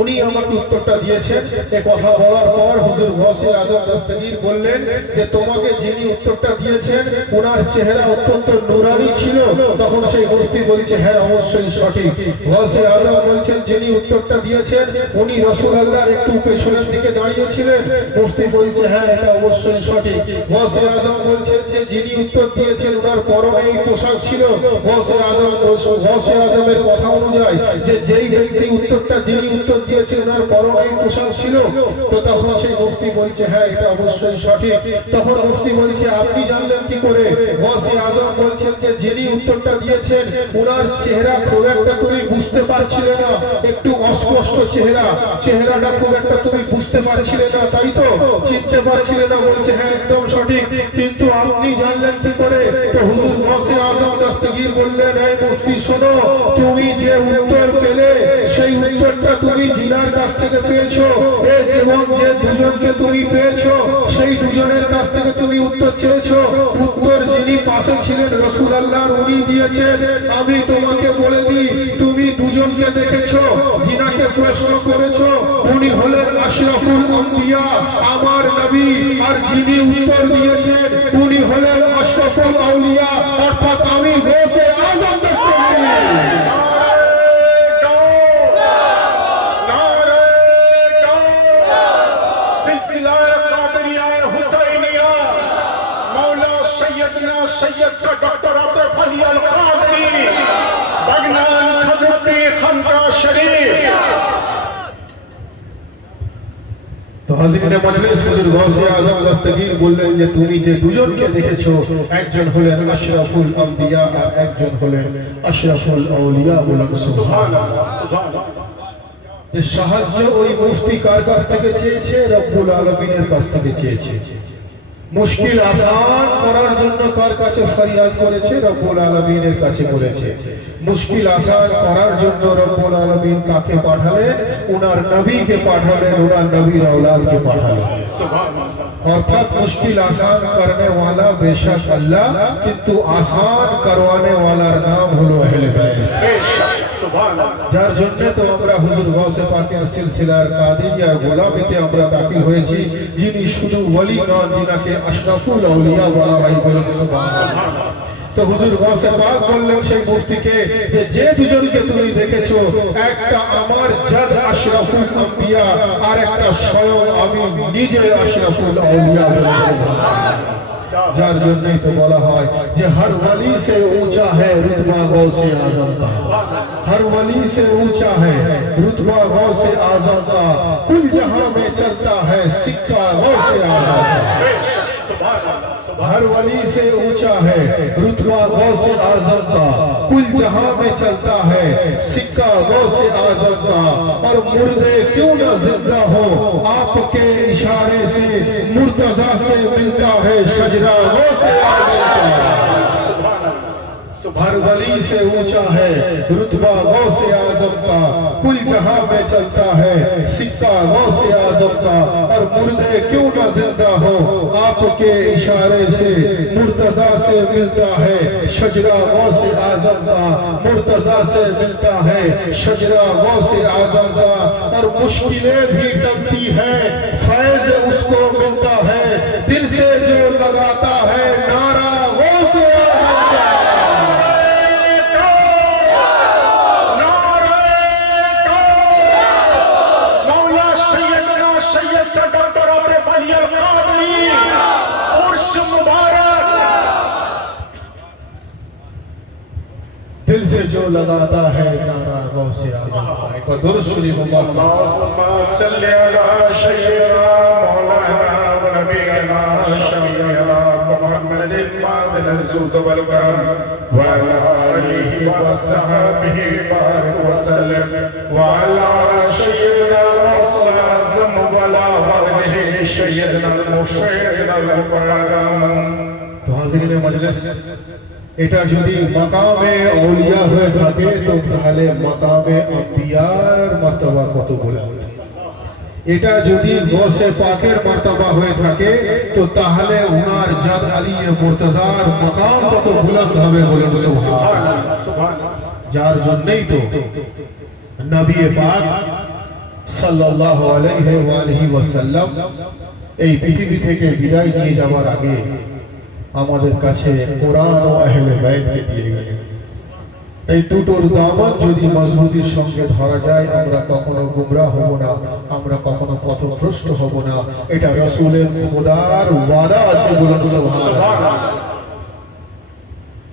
উনি আমাকে উত্তরটা দিয়েছেন। এই কথা বলার পর হুজুর গৌসে আজম দস্তগীর বললেন যে তোমাকে যিনি উত্তরটা দিয়েছেন ওনার চেহারা অত্যন্ত নূরানি ছিল। তখন সেই মুফতি বলছে হ্যাঁ অবশ্যই সঠিক। গৌসে আজম বলছেন যিনি উত্তরটা দিয়েছেন উনি রাসূলুল্লাহর একটু পেছনের দিকে দাঁড়িয়েছিলেন। মুফতি বলছে হ্যাঁ এটা অবশ্যই সঠিক। গৌসে আজম বলছেন যে যিনি উত্তর দিয়েছেন ওনার পরনে এই পোশাক ছিল। গৌসে আজমের কথা অনুযায়ী যে যেই ব্যক্তি উত্তরটা যিনি উত্তর দিয়েছে ওনার পরনে পোশাক ছিল। তো তখন সেই মুফতি বলছে হ্যাঁ এটা অবশ্যই সঠিক। তখন মুফতি বলছে আপনি জানলেন কি করে? গৌসে আজম বলছেন যে যিনি উত্তরটা দিয়েছেন ওনার চেহারা খুব একটা তুমি বুঝতে পারছিলে না, একটু অস্পষ্ট চেহারা, চেহারাটা খুব একটা তুমি বুঝতে পারছিলে না, তাই তো চিনতে পারছিলে না। বলছে হ্যাঁ একদম সঠিক, কিন্তু আপনি জানলেন কি করে? তো হুজুর গৌসে আজম দস্তগীর বললেন এই মুফতি শোনো, তুমি যে উত্তর পেলে সেই উত্তরটা তুমি জিনার কাছ থেকে পেয়েছো, এবং যে দুজনকে তুমি পেয়েছো সেই দুজনের কাছ থেকে তুমি উত্তর চেয়েছো। উত্তর যিনি পাশে ছিলেন রাসূলুল্লাহর উনি দিয়েছেন। আমি তোমাকে বলে দিই তুমি দুজনকে দেখেছো, জিনাকে প্রশ্ন করেছো উনি হলেন আশরাফুল আম্বিয়া আমার নবী, আর যিনি উত্তর দিয়েছেন উনি হলেন আশরাফুল আউলিয়া অর্থাৎ আমি গৌসে আজম দস্তগীর। सैयद सा डॉक्टर आतिफ अली अल कादरी बगनान खजूरी खानका शरीफ। তো হাজিরিনে মজলিস হুজুর গৌসে আজম দস্তগীর বললেন যে তুমি যে দুজনকে দেখেছো একজন হলেন আশরাফুল আম্বিয়া আর একজন হলেন আশরাফুল আউলিয়া। বলুন সুবহানাল্লাহ সুবহানাল্লাহ। যে সাহায্য ওই মুফতি কার কাছ থেকে চেয়েছে? রব্বুল আলামিনের কাছ থেকে চেয়েছে। মুশকিল আসান করার জন্য কার কাছে ফরিয়াদ করেছে? রব্বুল আলামিনের কাছে করেছে। মুশকিল আসান করার জন্য রব্বুল আলামিন কাকে পাঠালেন? ওনার নবীকে পাঠালেন, ওনার নবীর औलाद পাঠালেন। সুবহানাল্লাহ। অর্থাৎ মুশকিল আসান করনে वाला বেশক আল্লাহ, কিন্তু আসান করওয়ানে वालाর নাম হলো আহলে বাইত। बेशक সুবহানাল্লাহ। যার জন্য তো আমরা হুজুর গৌসে পাকের সিলসিলার কাদেরিয়ার গোলামিতে আমরা দাখিল হয়েছি, যিনি শুধু ওলি নন, যিনাকে আশরাফুল আউলিয়া বলা হয়। বলুন সুবহানাল্লাহ। তো হুজুর গৌসে পাক বললেন সেই মুফতিকে যে দুজনকে তুমি দেখেছো একটা আমার জাদ আশরাফুল আম্বিয়া আর একটা স্বয়ং আমি নিজে আশরাফুল আউলিয়া। বলুন সুবহানাল্লাহ। যার জন্যই তো বলা হয় যে হর ওলি সে ऊंचा है रुतबा गौसे आजम का, हर वली से ऊंचा है रुतबा गौसे आजम का, कुल जहां में चलता है सिक्का गौसे आजम का। हर वली से ऊंचा है रुतबा गौसे आजम का, कुल जहां में चलता है सिक्का गौसे आजम का। और मुर्दे क्यों न जिंदा हो आपके इशारे से, मुर्तजा से मिलता है शजरा गौसे आजम का। हर वली से ऊंचा है रुतबा गौसे आजम का, कुल जहां में चलता है सिक्का गौसे आजम का। और मुर्दे क्यों न जिंदा हो आपके इशारे से, मुर्तजा से मिलता है शजरा गौसे आजम का, मुर्तजा से मिलता है शजरा गौसे आजम का। और मुश्किलें भी टलती हैं फैज उसको मिलता है, दिल से जो लगाता है नारा गौसे आजम। जो लगाता है नारा गौसे आज़म का। एक बार दुरूद शरीफ अल्लाहुम्मा اللهم صل على سيدنا مولانا ونبينا شفيعنا محمد المعدن الزهد والكرم وعلى آله وصحبه بارك وسلم وعلى سيدنا رسول الأعظم وعلى آله سيدنا المشير المكرم। तो हाज़िरीन मजलिस, এটা যদি মাকামে আউলিয়া হয়ে থাকে তো তাহলে মাকামে আম্বিয়ার মর্তবা কত বুলন্দ। এটা যদি গৌসে পাকের মর্তবা হয়ে থাকে তো তাহলে উনার জাদ আলী মুর্তজার মাকাম কত বুলন্দ হবে, বলুন সুবহানাল্লাহ। সুবহানাল্লাহ। যার জন্যই তো নবী পাক সাল্লাল্লাহু আলাইহি ওয়া আলিহি ওয়াসাল্লাম এই পৃথিবী থেকে বিদায় নিয়ে যাওয়ার আগে আমাদের কাছে কোরআন ও আহলে বাইতকে দিয়ে গেলেন। এই দুটোর দামন যদি মজবুতির সঙ্গে ধরা যায় আমরা কখনো গুমরাহ হব না, আমরা কখনো পথভ্রষ্ট হব না। এটা রাসূলের খোদার ওয়াদা আছে, বলুন সুবহানাল্লাহ।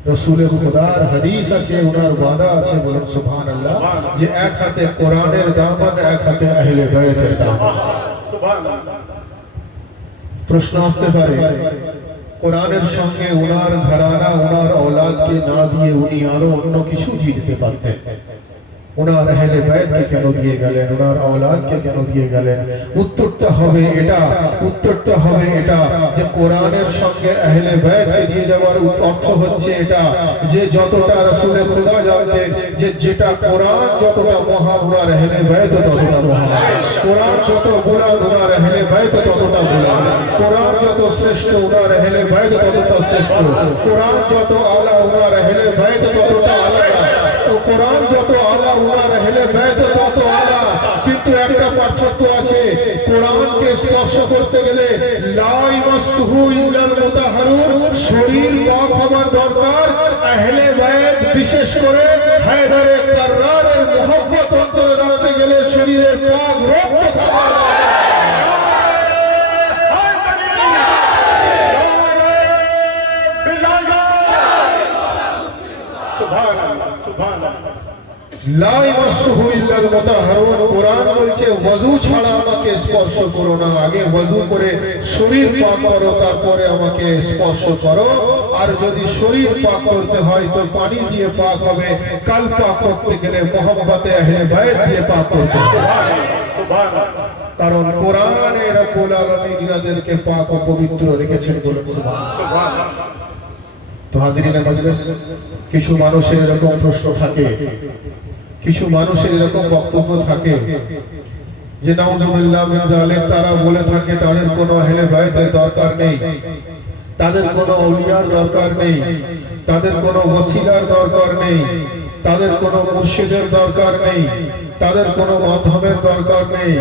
রাসূলের খোদার হাদিস আছে, ওনার ওয়াদা আছে, বলুন সুবহানাল্লাহ, যে এক হাতে কোরআনের দামন, এক হাতে আহলে বাইতের দামন। সুবহানাল্লাহ। প্রশ্ন আসতে পারে, কোরআনের সঙ্গে ওনার ঘরানা ওনার औलादকে না দিয়ে উনি আরো অন্য কিছু দিয়ে যেতে পারতেন, ওনার আহলে বাইতকে কেন দিয়ে গেলেন, ওনার औलादকে কেন দিয়ে গেলেন? উত্তরটা হবে এটা যে কোরআনের সঙ্গে আহলে বাইতকে দিয়ে যাওয়ার অর্থ হচ্ছে এটা যে যতটা রাসূলের খোদা জানতেন যে যেটা কোরআন যতটা মহান ওনার আহলে বাইত ততটা মহান, কোরআন যত বুলন্দ ওনার আহলে বাইত ততটা বুলন্দ, কোরআন যত শ্রেষ্ঠ ওনার আহলে বাইত ততটা শ্রেষ্ঠ, কোরআন যত আলা ওনার আহলে বাইত ততটা আলা, কোরআন যত আলা ওনার আহলে বাইত তত আলা। কিন্তু একটা পার্থক্য আছে, কোরআনকে স্পর্শ করতে গেলে লা ইয়ামাসসুহু ইল্লাল মুতাহহারুন, শরীর পাক হওয়ার দরকার। আহলে বাইত বিশেষ করে হায়দারে কাররারের মুহাব্বত অন্তরে রাখতে গেলে শরীরের পাক রক্ত থাকা সুবহানাল্লাহ। সুবহানাল্লাহ। লা ইয়ামাসসুহু ইল্লাল মুতাহহারুন। কোরআন বলছে ওযু ছাড়া আমাকে স্পর্শ করো না, আগে ওযু করে শরীর পাক করো, তারপরে আমাকে স্পর্শ করো। আর যদি শরীর পাক করতে হয় তো পানি দিয়ে পাক হবে, কাল পাক করতে গেলে মুহাব্বতে আহলে বাইত দিয়ে পাক করতে হবে। সুবহানাল্লাহ। সুবহানাল্লাহ। কারণ কোরআনে রব্বুল আলামিন ইনাদেরকে পাক ও পবিত্র রেখেছেন, বলুন সুবহানাল্লাহ। সুবহানাল্লাহ। তো হাজিরিনে মজলিস, কিছু মানুষের এরকম প্রশ্ন থাকে, কিছু মানুষের এরকম বক্তব্য থাকে যে নাউজুবিল্লাহ মিন যালিক, তারা বলে থাকে তাদের কোনো আহলে বাইতের দরকার নেই, তাদের কোনো আউলিয়ার দরকার নেই, তাদের কোনো ওয়াসিলার দরকার নেই, তাদের কোনো মুর্শিদের দরকার নেই, তাদের কোনো মাধ্যমের দরকার নেই।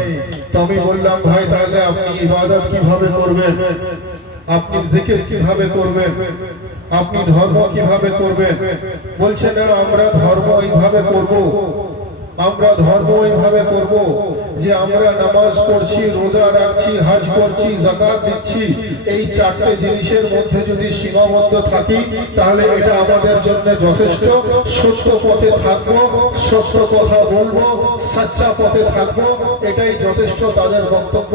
তো আমি বললাম, ভাই তাহলে আপনি ইবাদত কিভাবে করবেন, আপনি জিকির কিভাবে করবেন, আপনি ধর্ম কিভাবে করবেন? বলছেন আমরা ধর্ম এইভাবে করব, আমরা ধর্ম এইভাবে করব যে আমরা নামাজ পড়ছি, রোজা রাখছি, হজ করছি, যাকাত দিচ্ছি, এই চারটি জিনিসের মধ্যে যদি সীমাবদ্ধ থাকি তাহলে এটা আমাদের জন্য যথেষ্ট। সত্য পথে থাকবো, সত্য কথা বলবো, সচ্চা পথে থাকবো, এটাই যথেষ্ট তাদের বক্তব্য।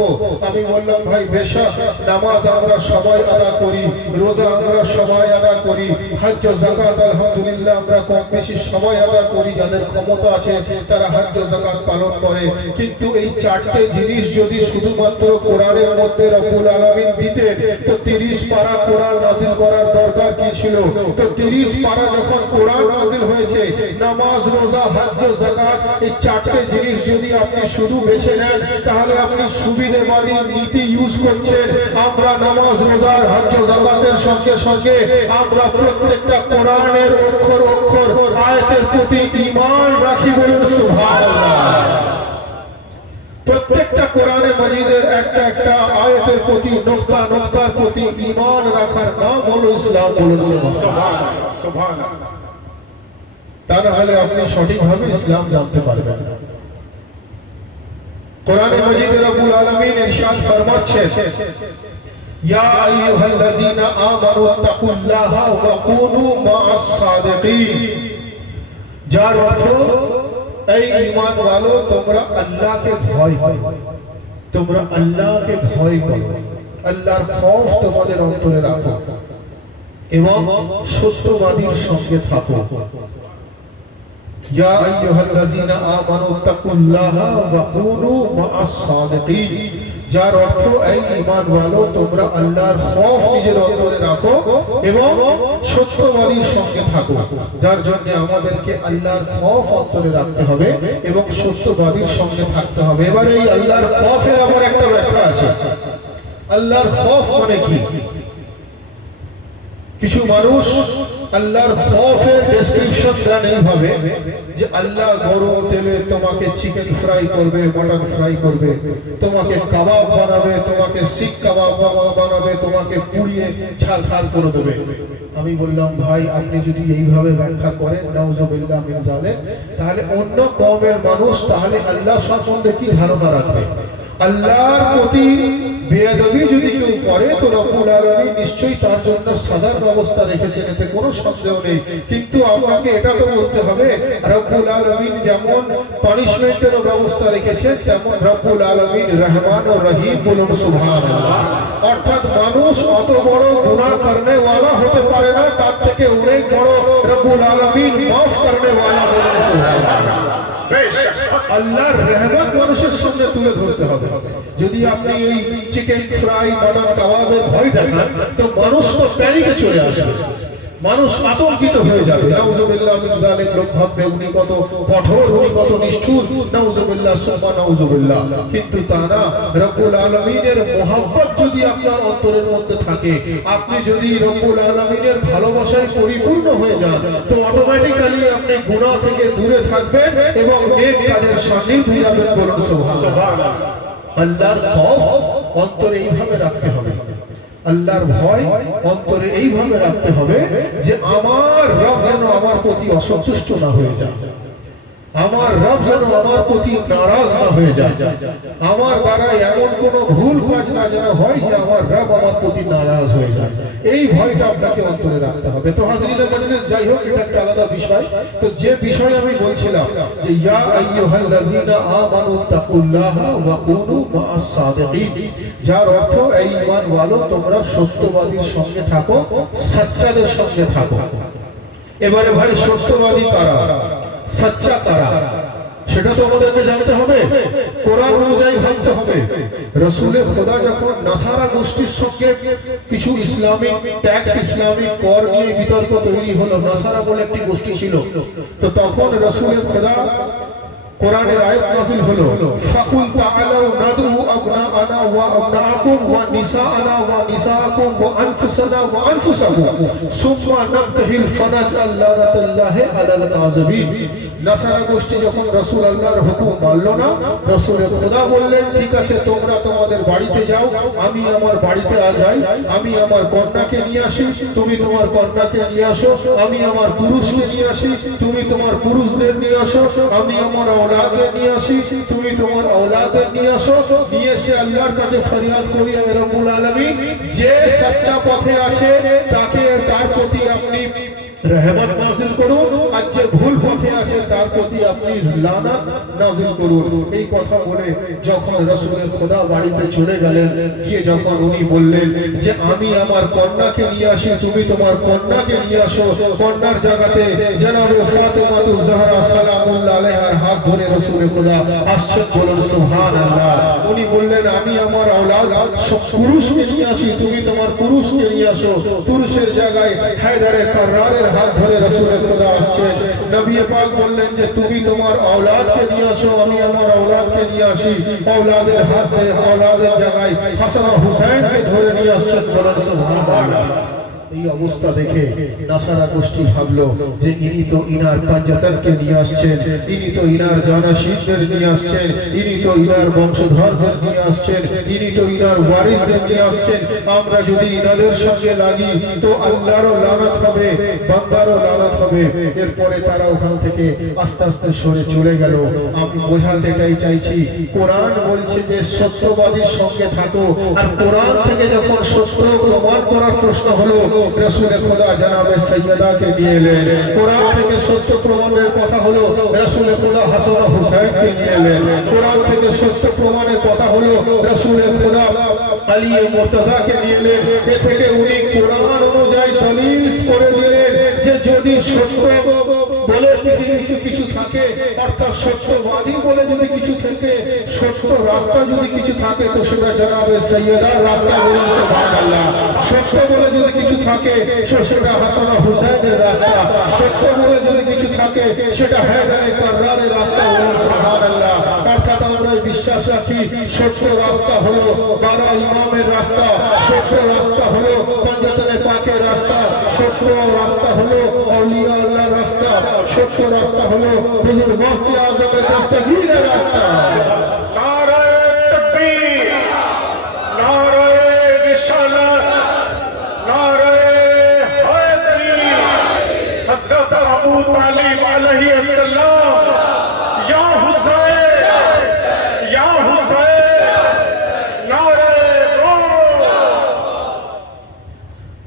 আমি বললাম, ভাই বেশক নামাজ আমরা সবাই আদা করি, রোজা আমরা সবাই আদা করি, হজ যাকাত আলহামদুলিল্লাহ আমরা কম বেশি সবাই আদা করি, যাদের ক্ষমতা আছে তারা হজ যাকাত পালন করে। কিন্তু এই চারটি জিনিস যদি শুধুমাত্র কোরআনের মধ্যে রব্বুল আলামিন দিতেন তো 30 পারা কোরআন নাযিল করার দরকার কি ছিল? তো 30 পারা যখন কোরআন নাযিল হয়েছে, নামাজ, রোজা, হজ, যাকাত, এই চারটি জিনিস যদি আপনি শুধু বেছে নেন তাহলে আপনি সুবিধাবাদী নীতি ইউজ করছেন। আমরা নামাজ, রোজা, হজ, যাকাতের সঙ্গে সঙ্গে আমরা প্রত্যেকটা কোরআনের অক্ষর অক্ষর আয়াতের প্রতি ঈমান রাখি, বলুন সুবহানাল্লাহ। প্রত্যেকটা কোরআনে মাজিদের একটা একটা আয়াতের প্রতি নোক্তার প্রতি ঈমান রাখার নাম হলো ইসলাম, বলুন সুবহানাল্লাহ। সুবহানাল্লাহ। তা না হলে আপনি সঠিকভাবে ইসলাম জানতে পারবেন না। কোরআনে মাজিদে রব্বুল আলামিন ইরশাদ ফরমাচ্ছেন, ইয়া আইয়ুহাল্লাযীনা আমানু তাকুল্লাহা ওয়া কুনু মা'আস সাদিকিন। যার অর্থ এই ঈমান वालों তোমরা আল্লাহকে ভয় করো, তোমরা আল্লাহকে ভয় করো, আল্লাহর খৌফ তোমাদের অন্তরে রাখো এবং সত্যবাদীর সঙ্গে থাকো। ইয়া আইয়ুহাল্লাযীনা আমানু তাকুল্লাহা ওয়া কুনু মা'আস সাদিকিন, যার অর্থ এই ঈমান वालों তোমরা আল্লাহর খৌফ নিজের অন্তরে রাখো এবং সত্যবাদীর সঙ্গে থাকো। যার জন্য আমাদেরকে আল্লাহর খৌফ অন্তরে রাখতে হবে এবং সত্যবাদীর সঙ্গে থাকতে হবে। এবারে এই আল্লাহর খৌফের আবার একটা ব্যাখ্যা আছে। আল্লাহর খৌফ মানে কি? কিছু মানুষ আল্লাহর খৌফের ডেসক্রিপশন দেন এইভাবে যে আল্লাহ গরম তেলে তোমাকে চিকেন ফ্রাই করবে, মটন ফ্রাই করবে, তোমাকে কাবাব বানাবে, তোমাকে শিক কাবাব বানাবে, তোমাকে পুড়িয়ে ঝাল ঝাল করে দেবে। আমি বললাম ভাই আপনি যদি এইভাবে ব্যাখ্যা করেন নাউজুবিল্লাহ মিন যালিক, তাহলে অন্য কওমের মানুষ তাহলে আল্লাহ সম্বন্ধে কি ধারণা রাখবে? আল্লাহর প্রতি বেয়াদবি যদি কেউ করে তো রব্বুল আলামিন নিশ্চয়ই তার জন্য সাজার ব্যবস্থা রেখেছেন, এতে কোনো সন্দেহ নেই। কিন্তু আপনাকে এটা তো বলতে হবে রব্বুল আলামিন যেমন পানিশমেন্টেরও ব্যবস্থা রেখেছেন তেমন রব্বুল আলামিন রহমান ও রহিম, বলুন সুবহানাল্লাহ। অর্থাৎ মানুষ অত বড় গুনাহ করনে वाला হতে পারে না, তার থেকে অনেক বড় রব্বুল আলামিন মাফ করনে वाला, বলুন সুবহানাল্লাহ। আল্লাহর রহমত মানুষের সামনে তুলে ধরতে হবে। যদি আপনি এই চিকেন ফ্রাই মটন কাবাবের ভয় দেখান তো মানুষ তো প্যানিকে চলে আসবে, মানুষ আতঙ্কিত হয়ে যাবে। নাউজুবিল্লাহ মিন যালিক, লোক ভাববে উনি কত কঠোর, উনি কত নিষ্ঠুর, নাউজুবিল্লাহ সুম্মা নাউজুবিল্লাহ। কিন্তু তা না, রব্বুল আলামিনের মুহাব্বত যদি আপনার অন্তরের মধ্যে থাকে, আপনি যদি রব্বুল আলামিনের ভালোবাসায় পরিপূর্ণ হয়ে যান তো অটোমেটিক্যালি আপনি গুনাহ থেকে দূরে থাকবেন এবং নেক কাজের সান্নিধ্যে যাবেন, বলুন সুবহানাল্লাহ। আল্লাহর খৌফ অন্তরে এইভাবে রাখতে হবে, আল্লাহর ভয় অন্তরে এইভাবে রাখতে হবে যে আমার রব যেন আমার প্রতি অসন্তুষ্ট না হয়ে যায়, আমার রব যেন আমার প্রতি নারাজ না হয়ে যায়, আমার দ্বারা এমন কোন ভুল কাজ না যেন হয় যে আমার রব আমার প্রতি নারাজ হয়ে যায়। এই ভয়টা আপনাকে অন্তরে রাখতে হবে। তো হাজরিনের মাজলিস, যাই হোক এটা একটা আলাদা বিষয়। তো যে বিষয় আমি বলছিলাম যে ইয়া আইয়ুহাল্লাযীনা আমানু তাকুল্লাহা ওয়া কুনু মা'আস সাদিকিন, যার অর্থ এই ঈমান वालों তোমরা সত্যবাদীর সঙ্গে থাকো, সচ্চাদের সঙ্গে থাকো। এবারে ভাই সত্যবাদী কারা, সচ্চা কারা, সেটা তো আমাদেরকে জানতে হবে, কোরআন অনুযায়ী ভাবতে হবে। রাসূলে খোদা যখন নাসারা গোষ্ঠীর সঙ্গে কিছু ইসলামিক ট্যাক্স, ইসলামিক কর নিয়ে বিতর্ক তৈরি হলো, নাসারা বলে একটি গোষ্ঠী ছিল, তো তখন রাসূলে খোদা কোরআনের আয়াত নাযিল হলো, ফাকুল তাআলাউ নাদউ আবনাআনা ওয়া আবনাআকুম ওয়া নিসাআনা ওয়া নিসাআকুম ওয়া আনফুসানা ওয়া আনফুসাকুম সুম্মা নাবতাহিল ফানাজআল লানাতাল্লাহি আলাল কাযিবিন। নাসারা গোষ্ঠী যখন রাসূল আল্লাহর হুকুম মানল না, রাসূলে খোদা বললেন ঠিক আছে তোমরা তোমাদের বাড়িতে যাও, আমি আমার বাড়িতে যাই, আমি আমার কন্যাকে নিয়ে আসি, তুমি তোমার কন্যাকে নিয়ে আসো, আমি আমার পুরুষকে নিয়ে আসি, তুমি তোমার পুরুষদের নিয়ে আসো, আমি আমার औलादদের নিয়ে আসি, তুমি তোমার औलादদের নিয়ে আসো, নিয়ে এসে আল্লাহর কাছে ফরিয়াদ করি হে রব্বুল আলামিন যে সচ্চা পথে আছে তাকে, তার প্রতি আপনি रहमत नाजिल করুন, আর যে ভুল পথে আছে তার প্রতি আপনি লানত নাজিল করুন। এই কথা বলে যখন রাসূলের খোদা বাড়িতে চলে গেলেন, গিয়ে যখন উনি বললেন যে আমি আমার কন্যাকে নিয়ে আসি, তুমি তোমার কন্যাকে নিয়ে আসো, কন্যার জায়গাতে জনাবে ফাতেমাতুজ জাহরা সালামুল্লাহ আলাইহার হাত ধরে রাসূলের খোদা আসছেন, বলুন সুবহানাল্লাহ। উনি বললেন আমি আমার औलाद পুরুষকে নিয়ে আসি, তুমি তোমার পুরুষকে নিয়ে আসো, পুরুষের জায়গায় হায়দারে কাররারের হাত ধরে রাসূলের খোদা আসছেন। নবী পাক বললেন যে তুমি তোমার औलादকে নিয়ে আসো, আমি আমার औलादকে নিয়ে আসি, औलाদের হাত ধরে औलाদের জায়গায় হাসান ও হুসাইনকে ধরে নিয়ে আসছেন, বলেন সুবহানাল্লাহ। এই অবস্থা দেখে নাসারা গোষ্ঠী ভাবলো যে ইনি তো ইনার পাঞ্জাতনকে নিয়ে আসছেন, ইনি তো ইনার জানাশীনদের নিয়ে আসছেন, ইনি তো ইনার বংশধরদের নিয়ে আসছেন, ইনি তো ইনার ওয়ারিসদের নিয়ে আসছেন, আমরা যদি ইনাদের সঙ্গে লাগি তো আল্লাহরও লানত হবে, বান্দারও লানত হবে। এরপরে তারা ওখান থেকে আস্তে আস্তে সরে চলে গেল। আমি বোঝাতে এটাই চাইছি, কোরআন বলছে যে সত্যবাদীর সঙ্গে থাকো, আর কোরআন থেকে যখন সত্য প্রমাণ করার প্রশ্ন হলো রাসূল খোদা জনাবে সৈয়দাকে নিয়ে এলেন। কোরআন থেকে সত্য প্রমাণের কথা হলো রাসূল খোদা হাসান ও হুসাইনকে নিয়ে এলেন। কোরআন থেকে সত্য প্রমাণের কথা হলো রাসূল খোদা আলী ও মুর্তজাকে নিয়ে এলেন। এ থেকে উনি কোরআন অনুযায়ী দলিল করে দিলেন যে যদি সত্য বলে পৃথিবীতে কিছু থাকে, অর্থাৎ সত্যবাদী বলে যদি কিছু থাকে, সত্য রাস্তা যদি কিছু থাকে, তো সেটা জনাবে সৈয়দার রাস্তা, বলুন সুবহানাল্লাহ। সত্য বলে যদি কিছু থাকে সেটা হাসান ও হুসাইনের রাস্তা, সত্য বলে যদি কিছু থাকে সেটা হায়দারে কাররারের রাস্তা, বলুন সুবহানাল্লাহ। অর্থাৎ আমরা বিশ্বাস রাখি সত্য রাস্তা হলো 12 ইমামের রাস্তা, সত্য রাস্তা হলো পঞ্জাতনে পাকের রাস্তা, সত্য রাস্তা হলো আউলিয়া আল্লাহর রাস্তা, সত্য রাস্তা হলো হুজুর গাউসে আজমের দস্তগীরের রাস্তা। नारे तकबीर, नारे रिसालत, नारे हैदरी, हजरत अबू तालिब अलैहिस्सलाम, या हुसैन, या हुसैन, नारे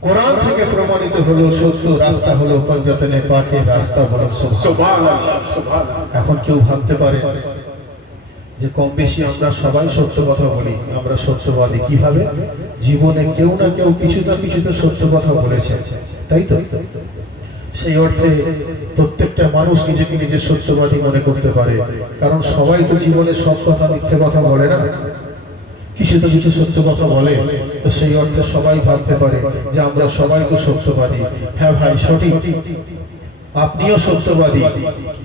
কোরআন থেকে প্রমাণিত হলো সত্য রাস্তা হলো পঞ্জাতনে পাকের রাস্তা, বলুন সুবহানাল্লাহ। सुभान अल्लाह, सुभान अल्लाह। এখন কেউ ভাবতে পারে যে কম বেশি আমরা সবাই সত্য কথা বলি, আমরা সত্যবাদী। কিভাবে? জীবনে কেউ না কেউ কিছু না কিছু তো সত্য কথা বলেছে, তাই তো? সেই অর্থে প্রত্যেকটা মানুষ নিজেকে নিজে সত্যবাদী মনে করতে পারে, কারণ সবাই তো জীবনে সব কথা মিথ্যে কথা বলে না, কিছু তো কিছু সত্য কথা বলে। তো সেই অর্থে সবাই ভাবতে পারে যে আমরা সবাই তো সত্যবাদী। হ্যাঁ ভাই, সঠিক, আপনিও সত্যবাদী,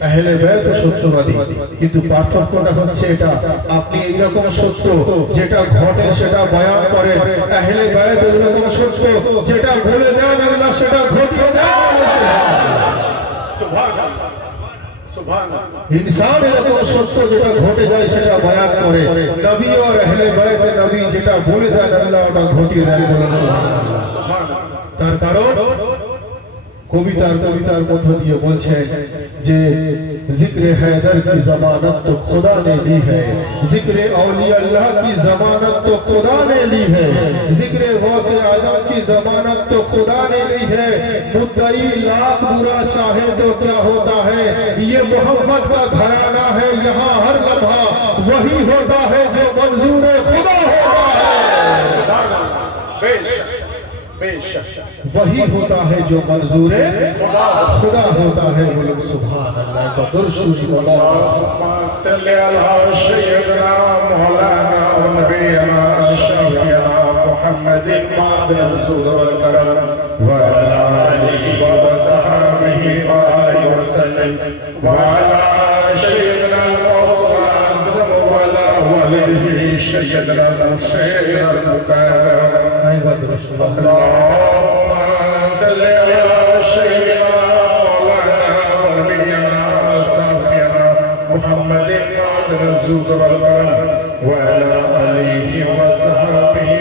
আহলে বাইত সত্যবাদী, কিন্তু পার্থক্যটা হচ্ছে এটা, আপনি এইরকম সত্য যেটা ঘটে সেটা বয়ান করেন, আহলে বাইত এইরকম সত্য যেটা বলে দেন আল্লাহ সেটা ঘটিয়ে দেন। सुभान अल्लाह, सुभान अल्लाह। ইনসান এরকম সত্য যেটা ঘটে যায় সেটা বয়ান করে, নবী আর আহলে বাইত নবী যেটা বলে দেন আল্লাহ ওটা ঘটিয়ে দেন, বলেন সুবহানাল্লাহ। सुभान अल्लाह। তার কারণ কবিতার মধ্য দিয়ে বলছেন যে जिक्र हैदर की जमानत तो खुदा ने ली है, जिक्र औलिया अल्लाह की जमानत तो खुदा ने ली है, जिक्र गौसे आजम की जमानत तो खुदा ने ली है, मुद्दई लाख बुरा चाहे तो क्या होता है, ये मोहम्मद का घराना है, यहाँ हर लम्हा वही होता है जो मंजूर खुदा होता है। सुभान अल्लाह। बेशक, बेशक। वही होता है जो मंजूर खुदा होता है, बोलो सुभान अल्लाह का दुरूद اللهم صل على سيدنا مولانا ونبينا شفيعنا محمد معدن الزهد والكرم وعلى آله وصحبه وسلم وعلى سيدنا الأعظم وعلى وليه سيدنا الشيخ المكرم اللهم صل على سيدنا مولانا ونبينا شفيعنا محمد معدن الزهد والكرم وعلى آله وصحبه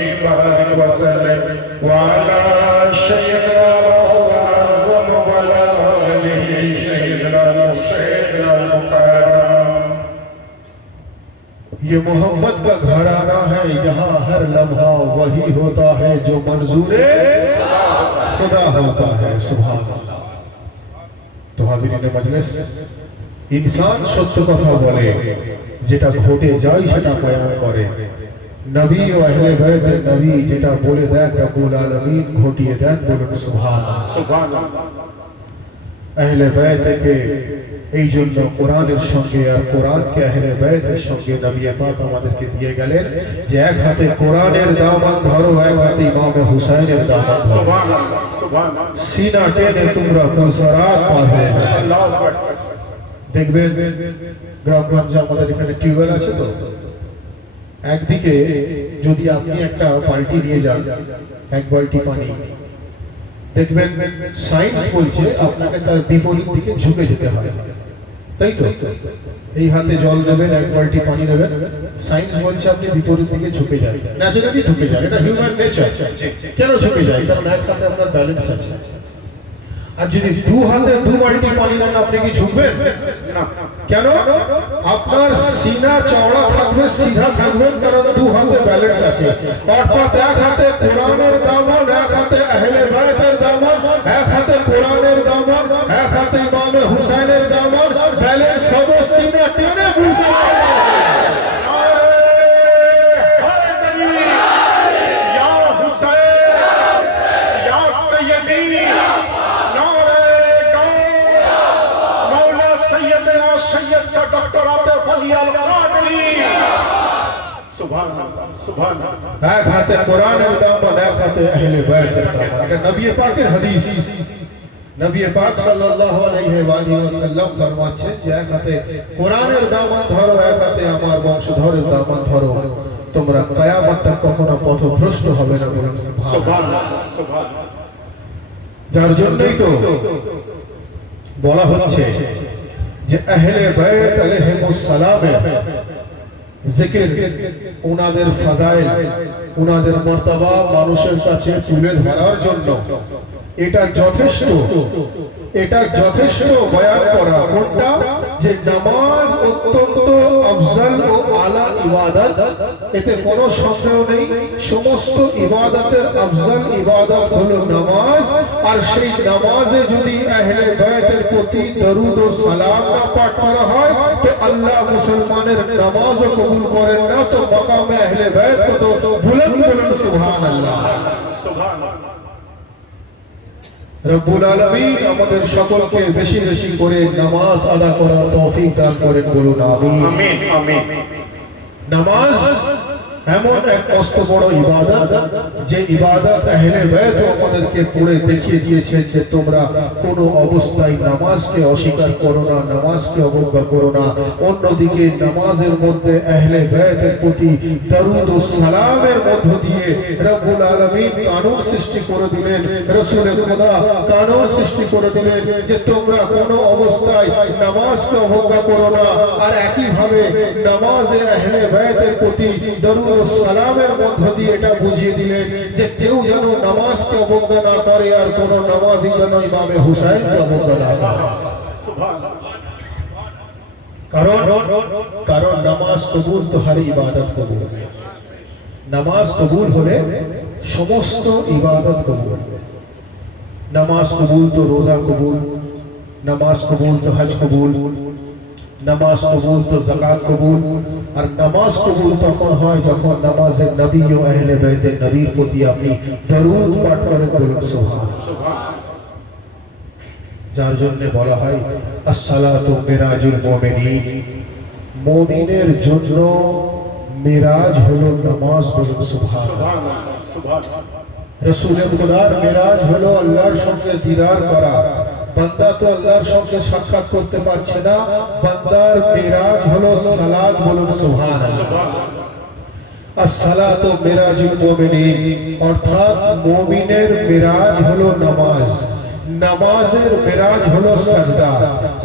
وسلم وعلى سيدنا الأعظم وعلى آله سيدنا الشيخ المكرم। ये मोहम्मद का घराना है, यहाँ हर लम्हा वही होता है जो मंजूर खुदा होता है, सुभान अल्लाह। तो हाज़िरीन मजलिस, इंसान সত্য কথা বলে, যেটা ঘটে যায় সেটা বয়ান করে, নবী ও আহলে বাইত নবী যেটা বলে দেন রব্বুল আলামিন ঘটিয়ে দেন, বলুন সুবহানাল্লাহ। सुभान अल्लाह। আহলে বাইতকে এই জন্য কোরআনের সঙ্গে আর কোরআনকে আহলে বাইতের সঙ্গে নবী পাক আমাদেরকে দিয়ে গেলেন যে এক হাতে কোরআনের দামান ধরো, এক হাতে ইমামে হুসাইনের দামান ধরো, सुभान अल्लाह, सुभान अल्लाह। সিনা টেনে তোমরা পুলসরাত পার হয়ে যাবে। अल्लाहु अकबर। দেখবেন গ্রামগঞ্জে আমাদের এখানে টিউবওয়েল আছে, তো একদিকে যদি আপনি একটা বালতি নিয়ে যান, এক বালতি পানি, দেখবেন সায়েন্স বলছে আপনাকে তার বিপরীত দিকে ঝুঁকে যেতে হয়, তাই তো? এই হাতে জল নেবেন, এক বালতি পানি নেবেন, সায়েন্স বলছে আপনি বিপরীত দিকে ঝুঁকে যান, ন্যাচারালি ঝুঁকে যান, এটা হিউম্যান নেচার। কেন ঝুঁকে যায়? কারণ এক হাতে আপনার ব্যালেন্স আছে। আর যদি দু হাতে দু বালতি পানি নেন, আপনি কি ঝুঁকবেন না? কেন? আপনার সিনা চওড়া থাকবে, সিধা থাকবেন, কারণ দু হাতে ব্যালেন্স আছে। অর্থাৎ এক হাতে কোরআনের দামান, এক হাতে আহলে বাইতের দামান। अली अल कादरी सुभान अल्लाह सुभान अल्लाह এক হাতে কোরআনের দামন, এক হাতে আহলে বায়তের দামন। এটা নবী পাকের হাদিস। নবী পাক সাল্লাল্লাহু আলাইহি ওয়াসাল্লাম ফরমাচ্ছেন যে এক হাতে কোরআনের দামন ধরো, এক হাতে আমার বংশধরের দামন ধরো, তোমরা কিয়ামত তক কখনো পথভ্রষ্ট হবে না। বলুন সুবহানাল্লাহ। सुभान अल्लाह सुभान अल्लाह যার জন্যই তো বলা হচ্ছে যে আহলে বায়ত আলাইহিমুস সালামের জিকির, ওনাদের ফাজাইল, ওনাদের মর্তবা মানুষের কাছে তুলে ধরার জন্য এটা যথেষ্ট, এটা যথেষ্ট বয়ান করা। কোনটা? যে নামাজ অত্যন্ত আফজল ও আলা ইবাদত, এতে কোনো সন্দেহ নেই। সমস্ত ইবাদতের আফজল ইবাদত হলো নামাজ। আর সেই নামাজে যদি আহলে বায়তের প্রতি দরুদ ও সালাম না পাঠ করা হয় তো আল্লাহ মুসলমানের নামাজও কবুল করেন না। তো মাকামে আহলে বায়ত কত বুলন্দ, বলুন সুবহানাল্লাহ। सुभान अल्लाह রব্বুল আলামিন আমাদের সকলকে বেশি বেশি করে নামাজ আদা করার তৌফিক দান করেন, বলুন আমিন। आमीन आमीन নামাজ এমন এক মস্ত বড় ইবাদত, যে ইবাদত আহলে বায়ত আমাদেরকে পড়ে দেখিয়ে দিয়েছেন যে তোমরা কোনো অবস্থায় নামাজকে অস্বীকার করো না, নামাজকে অবজ্ঞা করো না। অন্যদিকে নামাজের মধ্যে আহলে বায়তের প্রতি দরুদ ও সালামের মধ্য দিয়ে রব্বুল আলামিন কানুন সৃষ্টি করে দিলেন, রাসূলে খোদা কানুন সৃষ্টি করে দিলেন যে তোমরা কোনো অবস্থায় নামাজকে অবজ্ঞা করো না। আর একই ভাবে নামাজে আহলে বায়তের প্রতি দরুদ ও সালামের মধ্য দিয়ে এটা বুঝিয়ে দিলেন যে কেউ যেন নামাজকে অবজ্ঞা না করে, আর কোন নামাজি যেন ইমামে হুসাইনকে অবজ্ঞা না করে। सुभान কারণ নামাজ কবুল তো হর ইবাদত কবুল। নামাজ কবুল হলে সমস্ত ইবাদত কবুল। নামাজ কবুল তো রোজা কবুল, নামাজ কবুল তো হজ কবুল, নামাজ কবুল তো যাকাত কবুল। আর নামাজ কবুল তখন হয় যখন নামাজে নবী ও আহলে বাইতের নবীর প্রতি আপনি দরুদ পাঠ করেন, বলুন সুবহানাল্লাহ। যার জন্য বলা হয় আসসালাতু মিরাজুল মুমিনিন, মুমিনের জন্য মিরাজ হলো নামাজ, বলুন সুবহানাল্লাহ। सुभान अल्लाह सुभान अल्लाह রাসূলে খোদার মিরাজ হলো আল্লাহর সঙ্গে দিদার করা। বান্দা তো আল্লাহর সঙ্গে সাক্ষাৎ করতে পারছে না, বান্দার মিরাজ হলো সালাত, বলুন সুবহানাল্লাহ। আসসালাতু মিরাজুল মুমিনিন, অর্থাৎ মুমিনের মিরাজ হলো নামাজ, নামাজের মিরাজ হলো সাজদা।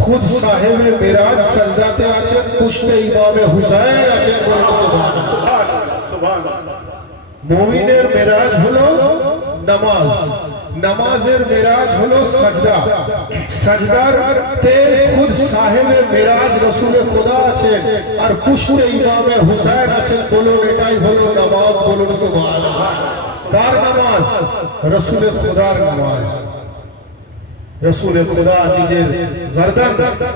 খুদ সাহেবে মিরাজ সাজদাতে আছেন, পুষ্টে ইমামে হুসাইন আছেন, বলুন সুবহানাল্লাহ। सुभान अल्लाह सुभान अल्लाह মুমিনের মেরাজ হলো নামাজ, নামাজের মেরাজ হলো সাজদা, সাজদার তে খুদ সাহেবে মেরাজ রাসূলে খোদা আছেন, আর পুষ্টে ইমামে হুসাইন আছেন, বলুন এটাই হলো নামাজ, বলুন সুবহানাল্লাহ। কার নামাজ? রাসূলে খোদার নামাজ। রাসূলে খোদা নিজের গর্দান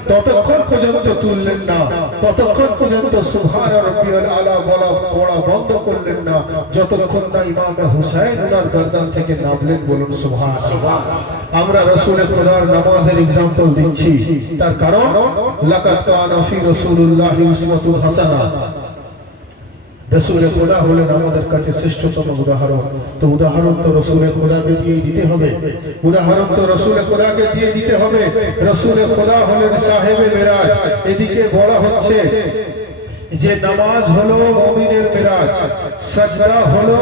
ততক্ষণ পর্যন্ত তুললেন না, ততক্ষণ পর্যন্ত সুবহান রাব্বিয়াল আলা বলা পড়া বন্ধ করলেন না, যতক্ষণ না ইমামে হুসাইন ওনার গর্দান থেকে নামলেন, বলুন সুবহানাল্লাহ। আমরা রাসূলে খোদার নামাজের एग्जांपल দিচ্ছি, তার কারণ লাকাদ কানা ফি রাসূলিল্লাহি উসওয়াতুন হাসানাহ। রাসূলে খোদা হলেন আমাদের কাছে শ্রেষ্ঠতম উদাহরণ। তো উদাহরণ তো রাসূলে খোদাকে দিয়ে দিতে হবে, উদাহরণ তো রাসূলে খোদাকে দিয়ে দিতে হবে। রাসূলে খোদা হলেন সাহেবে মেরাজ। এদিকে বলা হচ্ছে যে নামাজ হলো মুমিনের মেরাজ, সাজদা হলো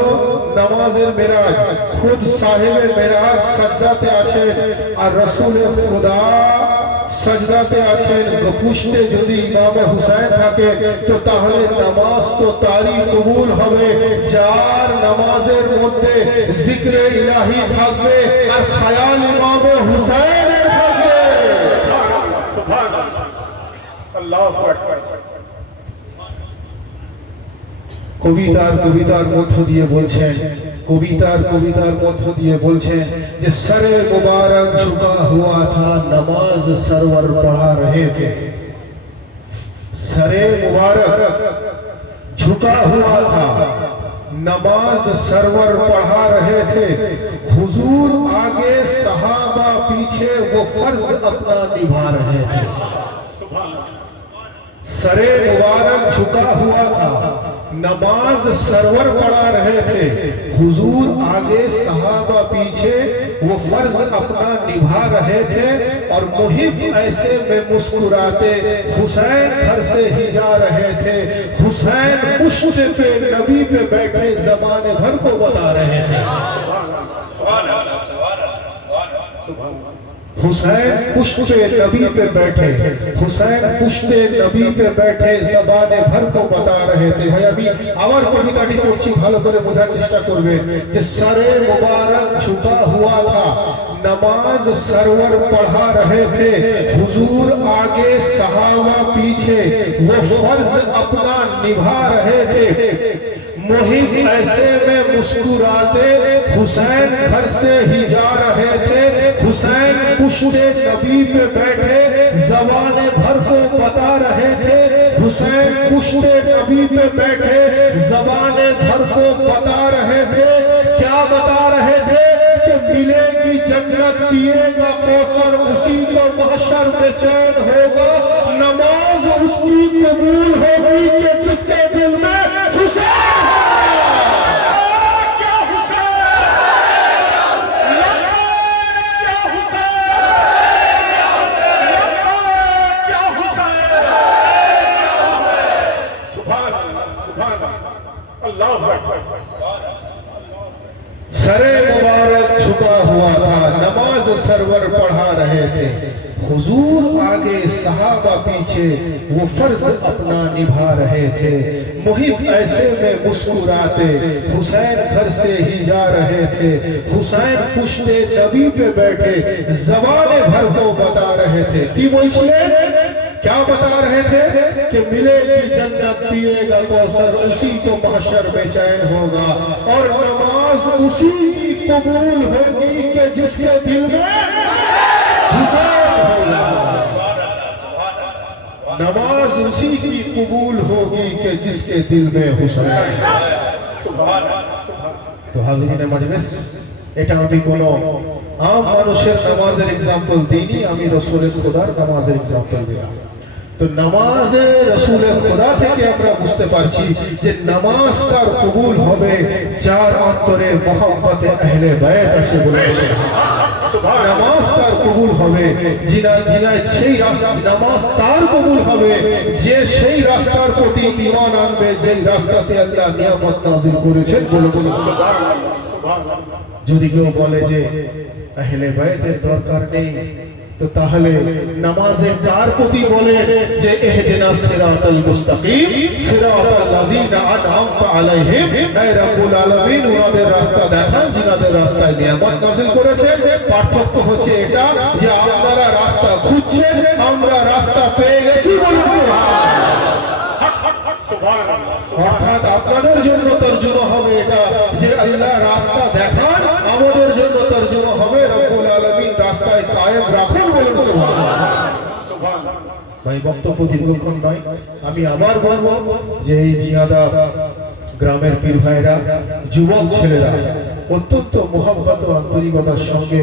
নামাজের মেরাজ। খুদ সাহেবে মেরাজ সাজদাতে আছেন, আর রাসূলে খোদা সাজদাতে আছেন। পুষ্টে যদি ইমামে হুসাইন থাকে তো তাহলে নামাজ তো তারই কবুল হবে যার নামাজের মধ্যে জিক্রে ইলাহি থাকবে আর খায়াল ইমামে হুসাইনের থাকবে। सुभान अल्लाह अल्लाहु আকবার কবিতার মধ্য দিয়ে বলছেন, কবিতার মধ্য দিয়ে বলছেন যে সরে মুবারক ঝুকা হুয়া থা, নমাজ সরওয়ার পড়া রহে থে। সরে মুবারক ঝুকা হুয়া থা, नमाज सरवर पढ़ा रहे थे, हुजूर आगे सहाबा पीछे वो फर्ज अपना निभा रहे थे। सुभान अल्लाह सरे मुबारक झुका हुआ था, नमाज सरवर पढ़ा रहे थे, हुजूर आगे सहाबा पीछे, वो फर्ज अपना निभा रहे थे और मुहिब ऐसे में मुस्कुराते हुसैन घर से ही जा रहे थे। हुसैन पुश्त पे नबी पे बैठे जमाने भर को बता रहे थे। हुसैन पुश्त नबी पे बैठे, हुसैन पुश्त नबी पे बैठे जबाने भर को बता रहे थे। भाई अभी आवर कविताটি পড়ছি, ভালো করে বোঝার চেষ্টা করবেন যে सरे मुबारक झुका हुआ था, नमाज सरवर पढ़ा रहे थे, हुजूर आगे सहाबा पीछे, वो फर्ज अपना निभा रहे थे। मुहिब ऐसे में मुस्कुराते हुसैन घर से ही जा रहे थे। हुसैन पुश्ते नबी पे बैठे जबाने भर को बता रहे थे। हुसैन पुश्ते नबी पे बैठे जबाने भर को बता रहे थे। क्या बता रहे थे? कि मिलेगी जन्नत, पिएगा कौसर, उसी को महशर में चैन होगा, नमाज उसकी कबूल होगी कि जिसके दिल में हुसैन सरे मुबारक झुका हुआ था, नमाज सरवर पढ़ा रहे थे, हुजूर आगे सहाबा पीछे, वो फर्ज अपना निभा रहे थे। मुहिब ऐसे में मुस्कुराते हुसैन घर से ही जा रहे थे। हुसैन पुश्ते नबी पे बैठे जबाने भर को बता रहे थे। की बोलছিলেন? क्या बता रहे थे? कि मिलेगी जन्नत, पिएगा कौसर, उसी को महशर में चैन होगा और नमाज उसी की कबूल होगी कि जिसके दिल में हुसैन होगा। नमाज उसी की कबूल होगी कि जिसके दिल में हुसैन। तो हाज़रीन मजलिस, এটা আমি কোনো আম মানুষের নামাজের এক্সাম্পল দিইনি, আমি রাসূলের খোদার নামাজের এক্সাম্পল দিলাম। তো নামাজে রাসূলের খোদা থেকে আমরা বুঝতে পারছি যে নামাজ তার কবুল হবে যার অন্তরে মহব্বতে আহলে বাইত আছে বলে। নামাজ তার কবুল হবে যিনায় সেই রাস্তা, নামাজ তার কবুল হবে যে সেই রাস্তার প্রতি ঈমান আনবে, যেই রাস্তাতে আল্লাহ নিয়ামত নাযিল করেছেন। বলুন সুবহানাল্লাহ। যদি কেউ বলে যে আহলে বাইতের দরকার নেই, তো তাহলে নামাজে কার প্রতি বলে যে ইহদিনাস সিরাতাল মুস্তাকিম সিরাতাল লাযিনা আনআমতা আলাইহিম, হে রব্বুল আলামিন ওনাদের রাস্তা দেখান যিনাদের রাস্তায় নিয়ামত নাযিল করেছেন। পার্থক্য হচ্ছে এটা যে আপনারা রাস্তা খুঁজছেন, আমরা রাস্তা পেয়ে গেছি। বলুন সুবহানাল্লাহ। অর্থাৎ আপনাদের জন্য তরজমা হবে এটা যে আল্লাহ রাস্তা দেখান, আমাদের জন্য তরজমা হবে রব্বুল আলামিন রাস্তায় কায়েম রাখুন। বলুন সুবহানাল্লাহ। ভাই বক্তব্য দীর্ঘক্ষণ নয়, আমি আবার বলবো যে এই জিয়াদা গ্রামের পীর ভাইরা, যুবক ছেলেরা অত্যন্ত মোহাব্বত ও আন্তরিকতার সঙ্গে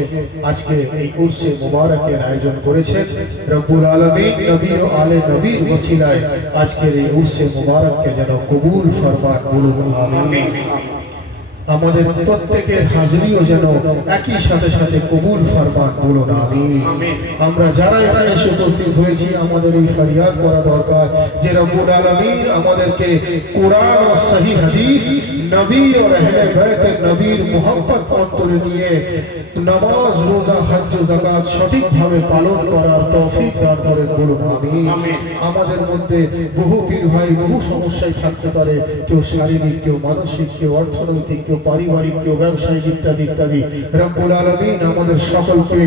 আজকে এই উরসে মুবারকের আয়োজন করেছেন। রব্বুল আলামিন নবী ও আলে নবীর ওসিলায় আজকের এই উরসে মুবারককে যেন কবুল ফরমান। বলুন আমিন। আমাদের প্রত্যেকের হাজিরিও যেন একই সাথে সাথে কবুল ফরমান। বলুন আমিন। আমরা যারা এখানে এসে উপস্থিত হয়েছি, আমাদের এই ফরিয়াদ করা দরকার যে রব্বুল আলামিন আমাদেরকে কোরআন ও সহি হাদিস, নবী ও আহলে বাইতের নবীর মুহাব্বত অন্তরে নিয়ে নামাজ, রোজা, হজ ও যাকাত সঠিকভাবে পালন করার তৌফিক দান করেন। বলুন আমিন। আমাদের মধ্যে বহু পীর ভাই বহু সমস্যায় থাকতে পারে, কেউ শারীরিক, কেউ মানসিক, কেউ অর্থনৈতিক, কেউ পারিবারিক, কেউ ব্যবসায়িক ইত্যাদি ইত্যাদি। রব্বুল আলামিন আমাদের সকলকে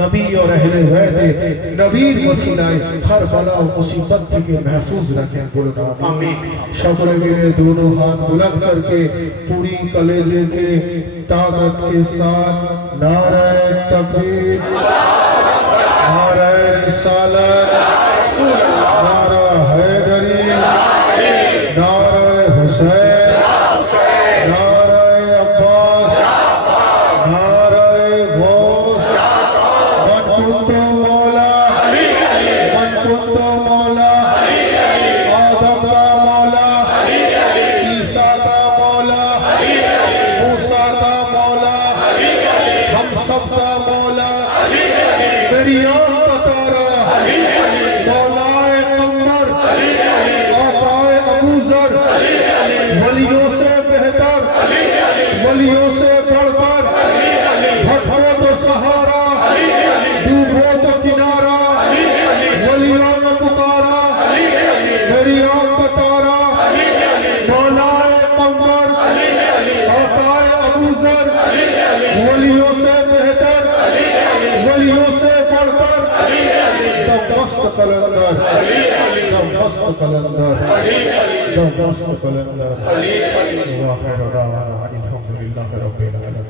নবী ও আহলে বাইতে নবীর ওসিলায় হর বালা ও মুসিবত থেকে महफूज रखें। বলুন আমিন। সকলে মিলে दोनों हाथ बुलंद करके पूरी कलेजे के ताकत के साथ नारे तकबीर, नारे रिसालत, नारा हैदरी, नारे हुसैन, नारे अब्बास, नारे गौस, मन कुंतु मौला, मन कुंतु मौला کا مولا میری آنکھ کا تارا مولائے قمر آقائے ابو ذر ولیوں سے بہتر ولیوں سے بڑھ کر بھٹکو تو سہارا ڈوبو تو کنارا ولیوں نے پکارا میری آنکھ کا تارا مولائے قمر آقائے ابو ذر ولیوں سے بہتر ولیوں سے بڑھ کر دم مست قلندر دم مست قلندر دم مست قلندر وآخر دعوانا الحمدللہ رب العالمین.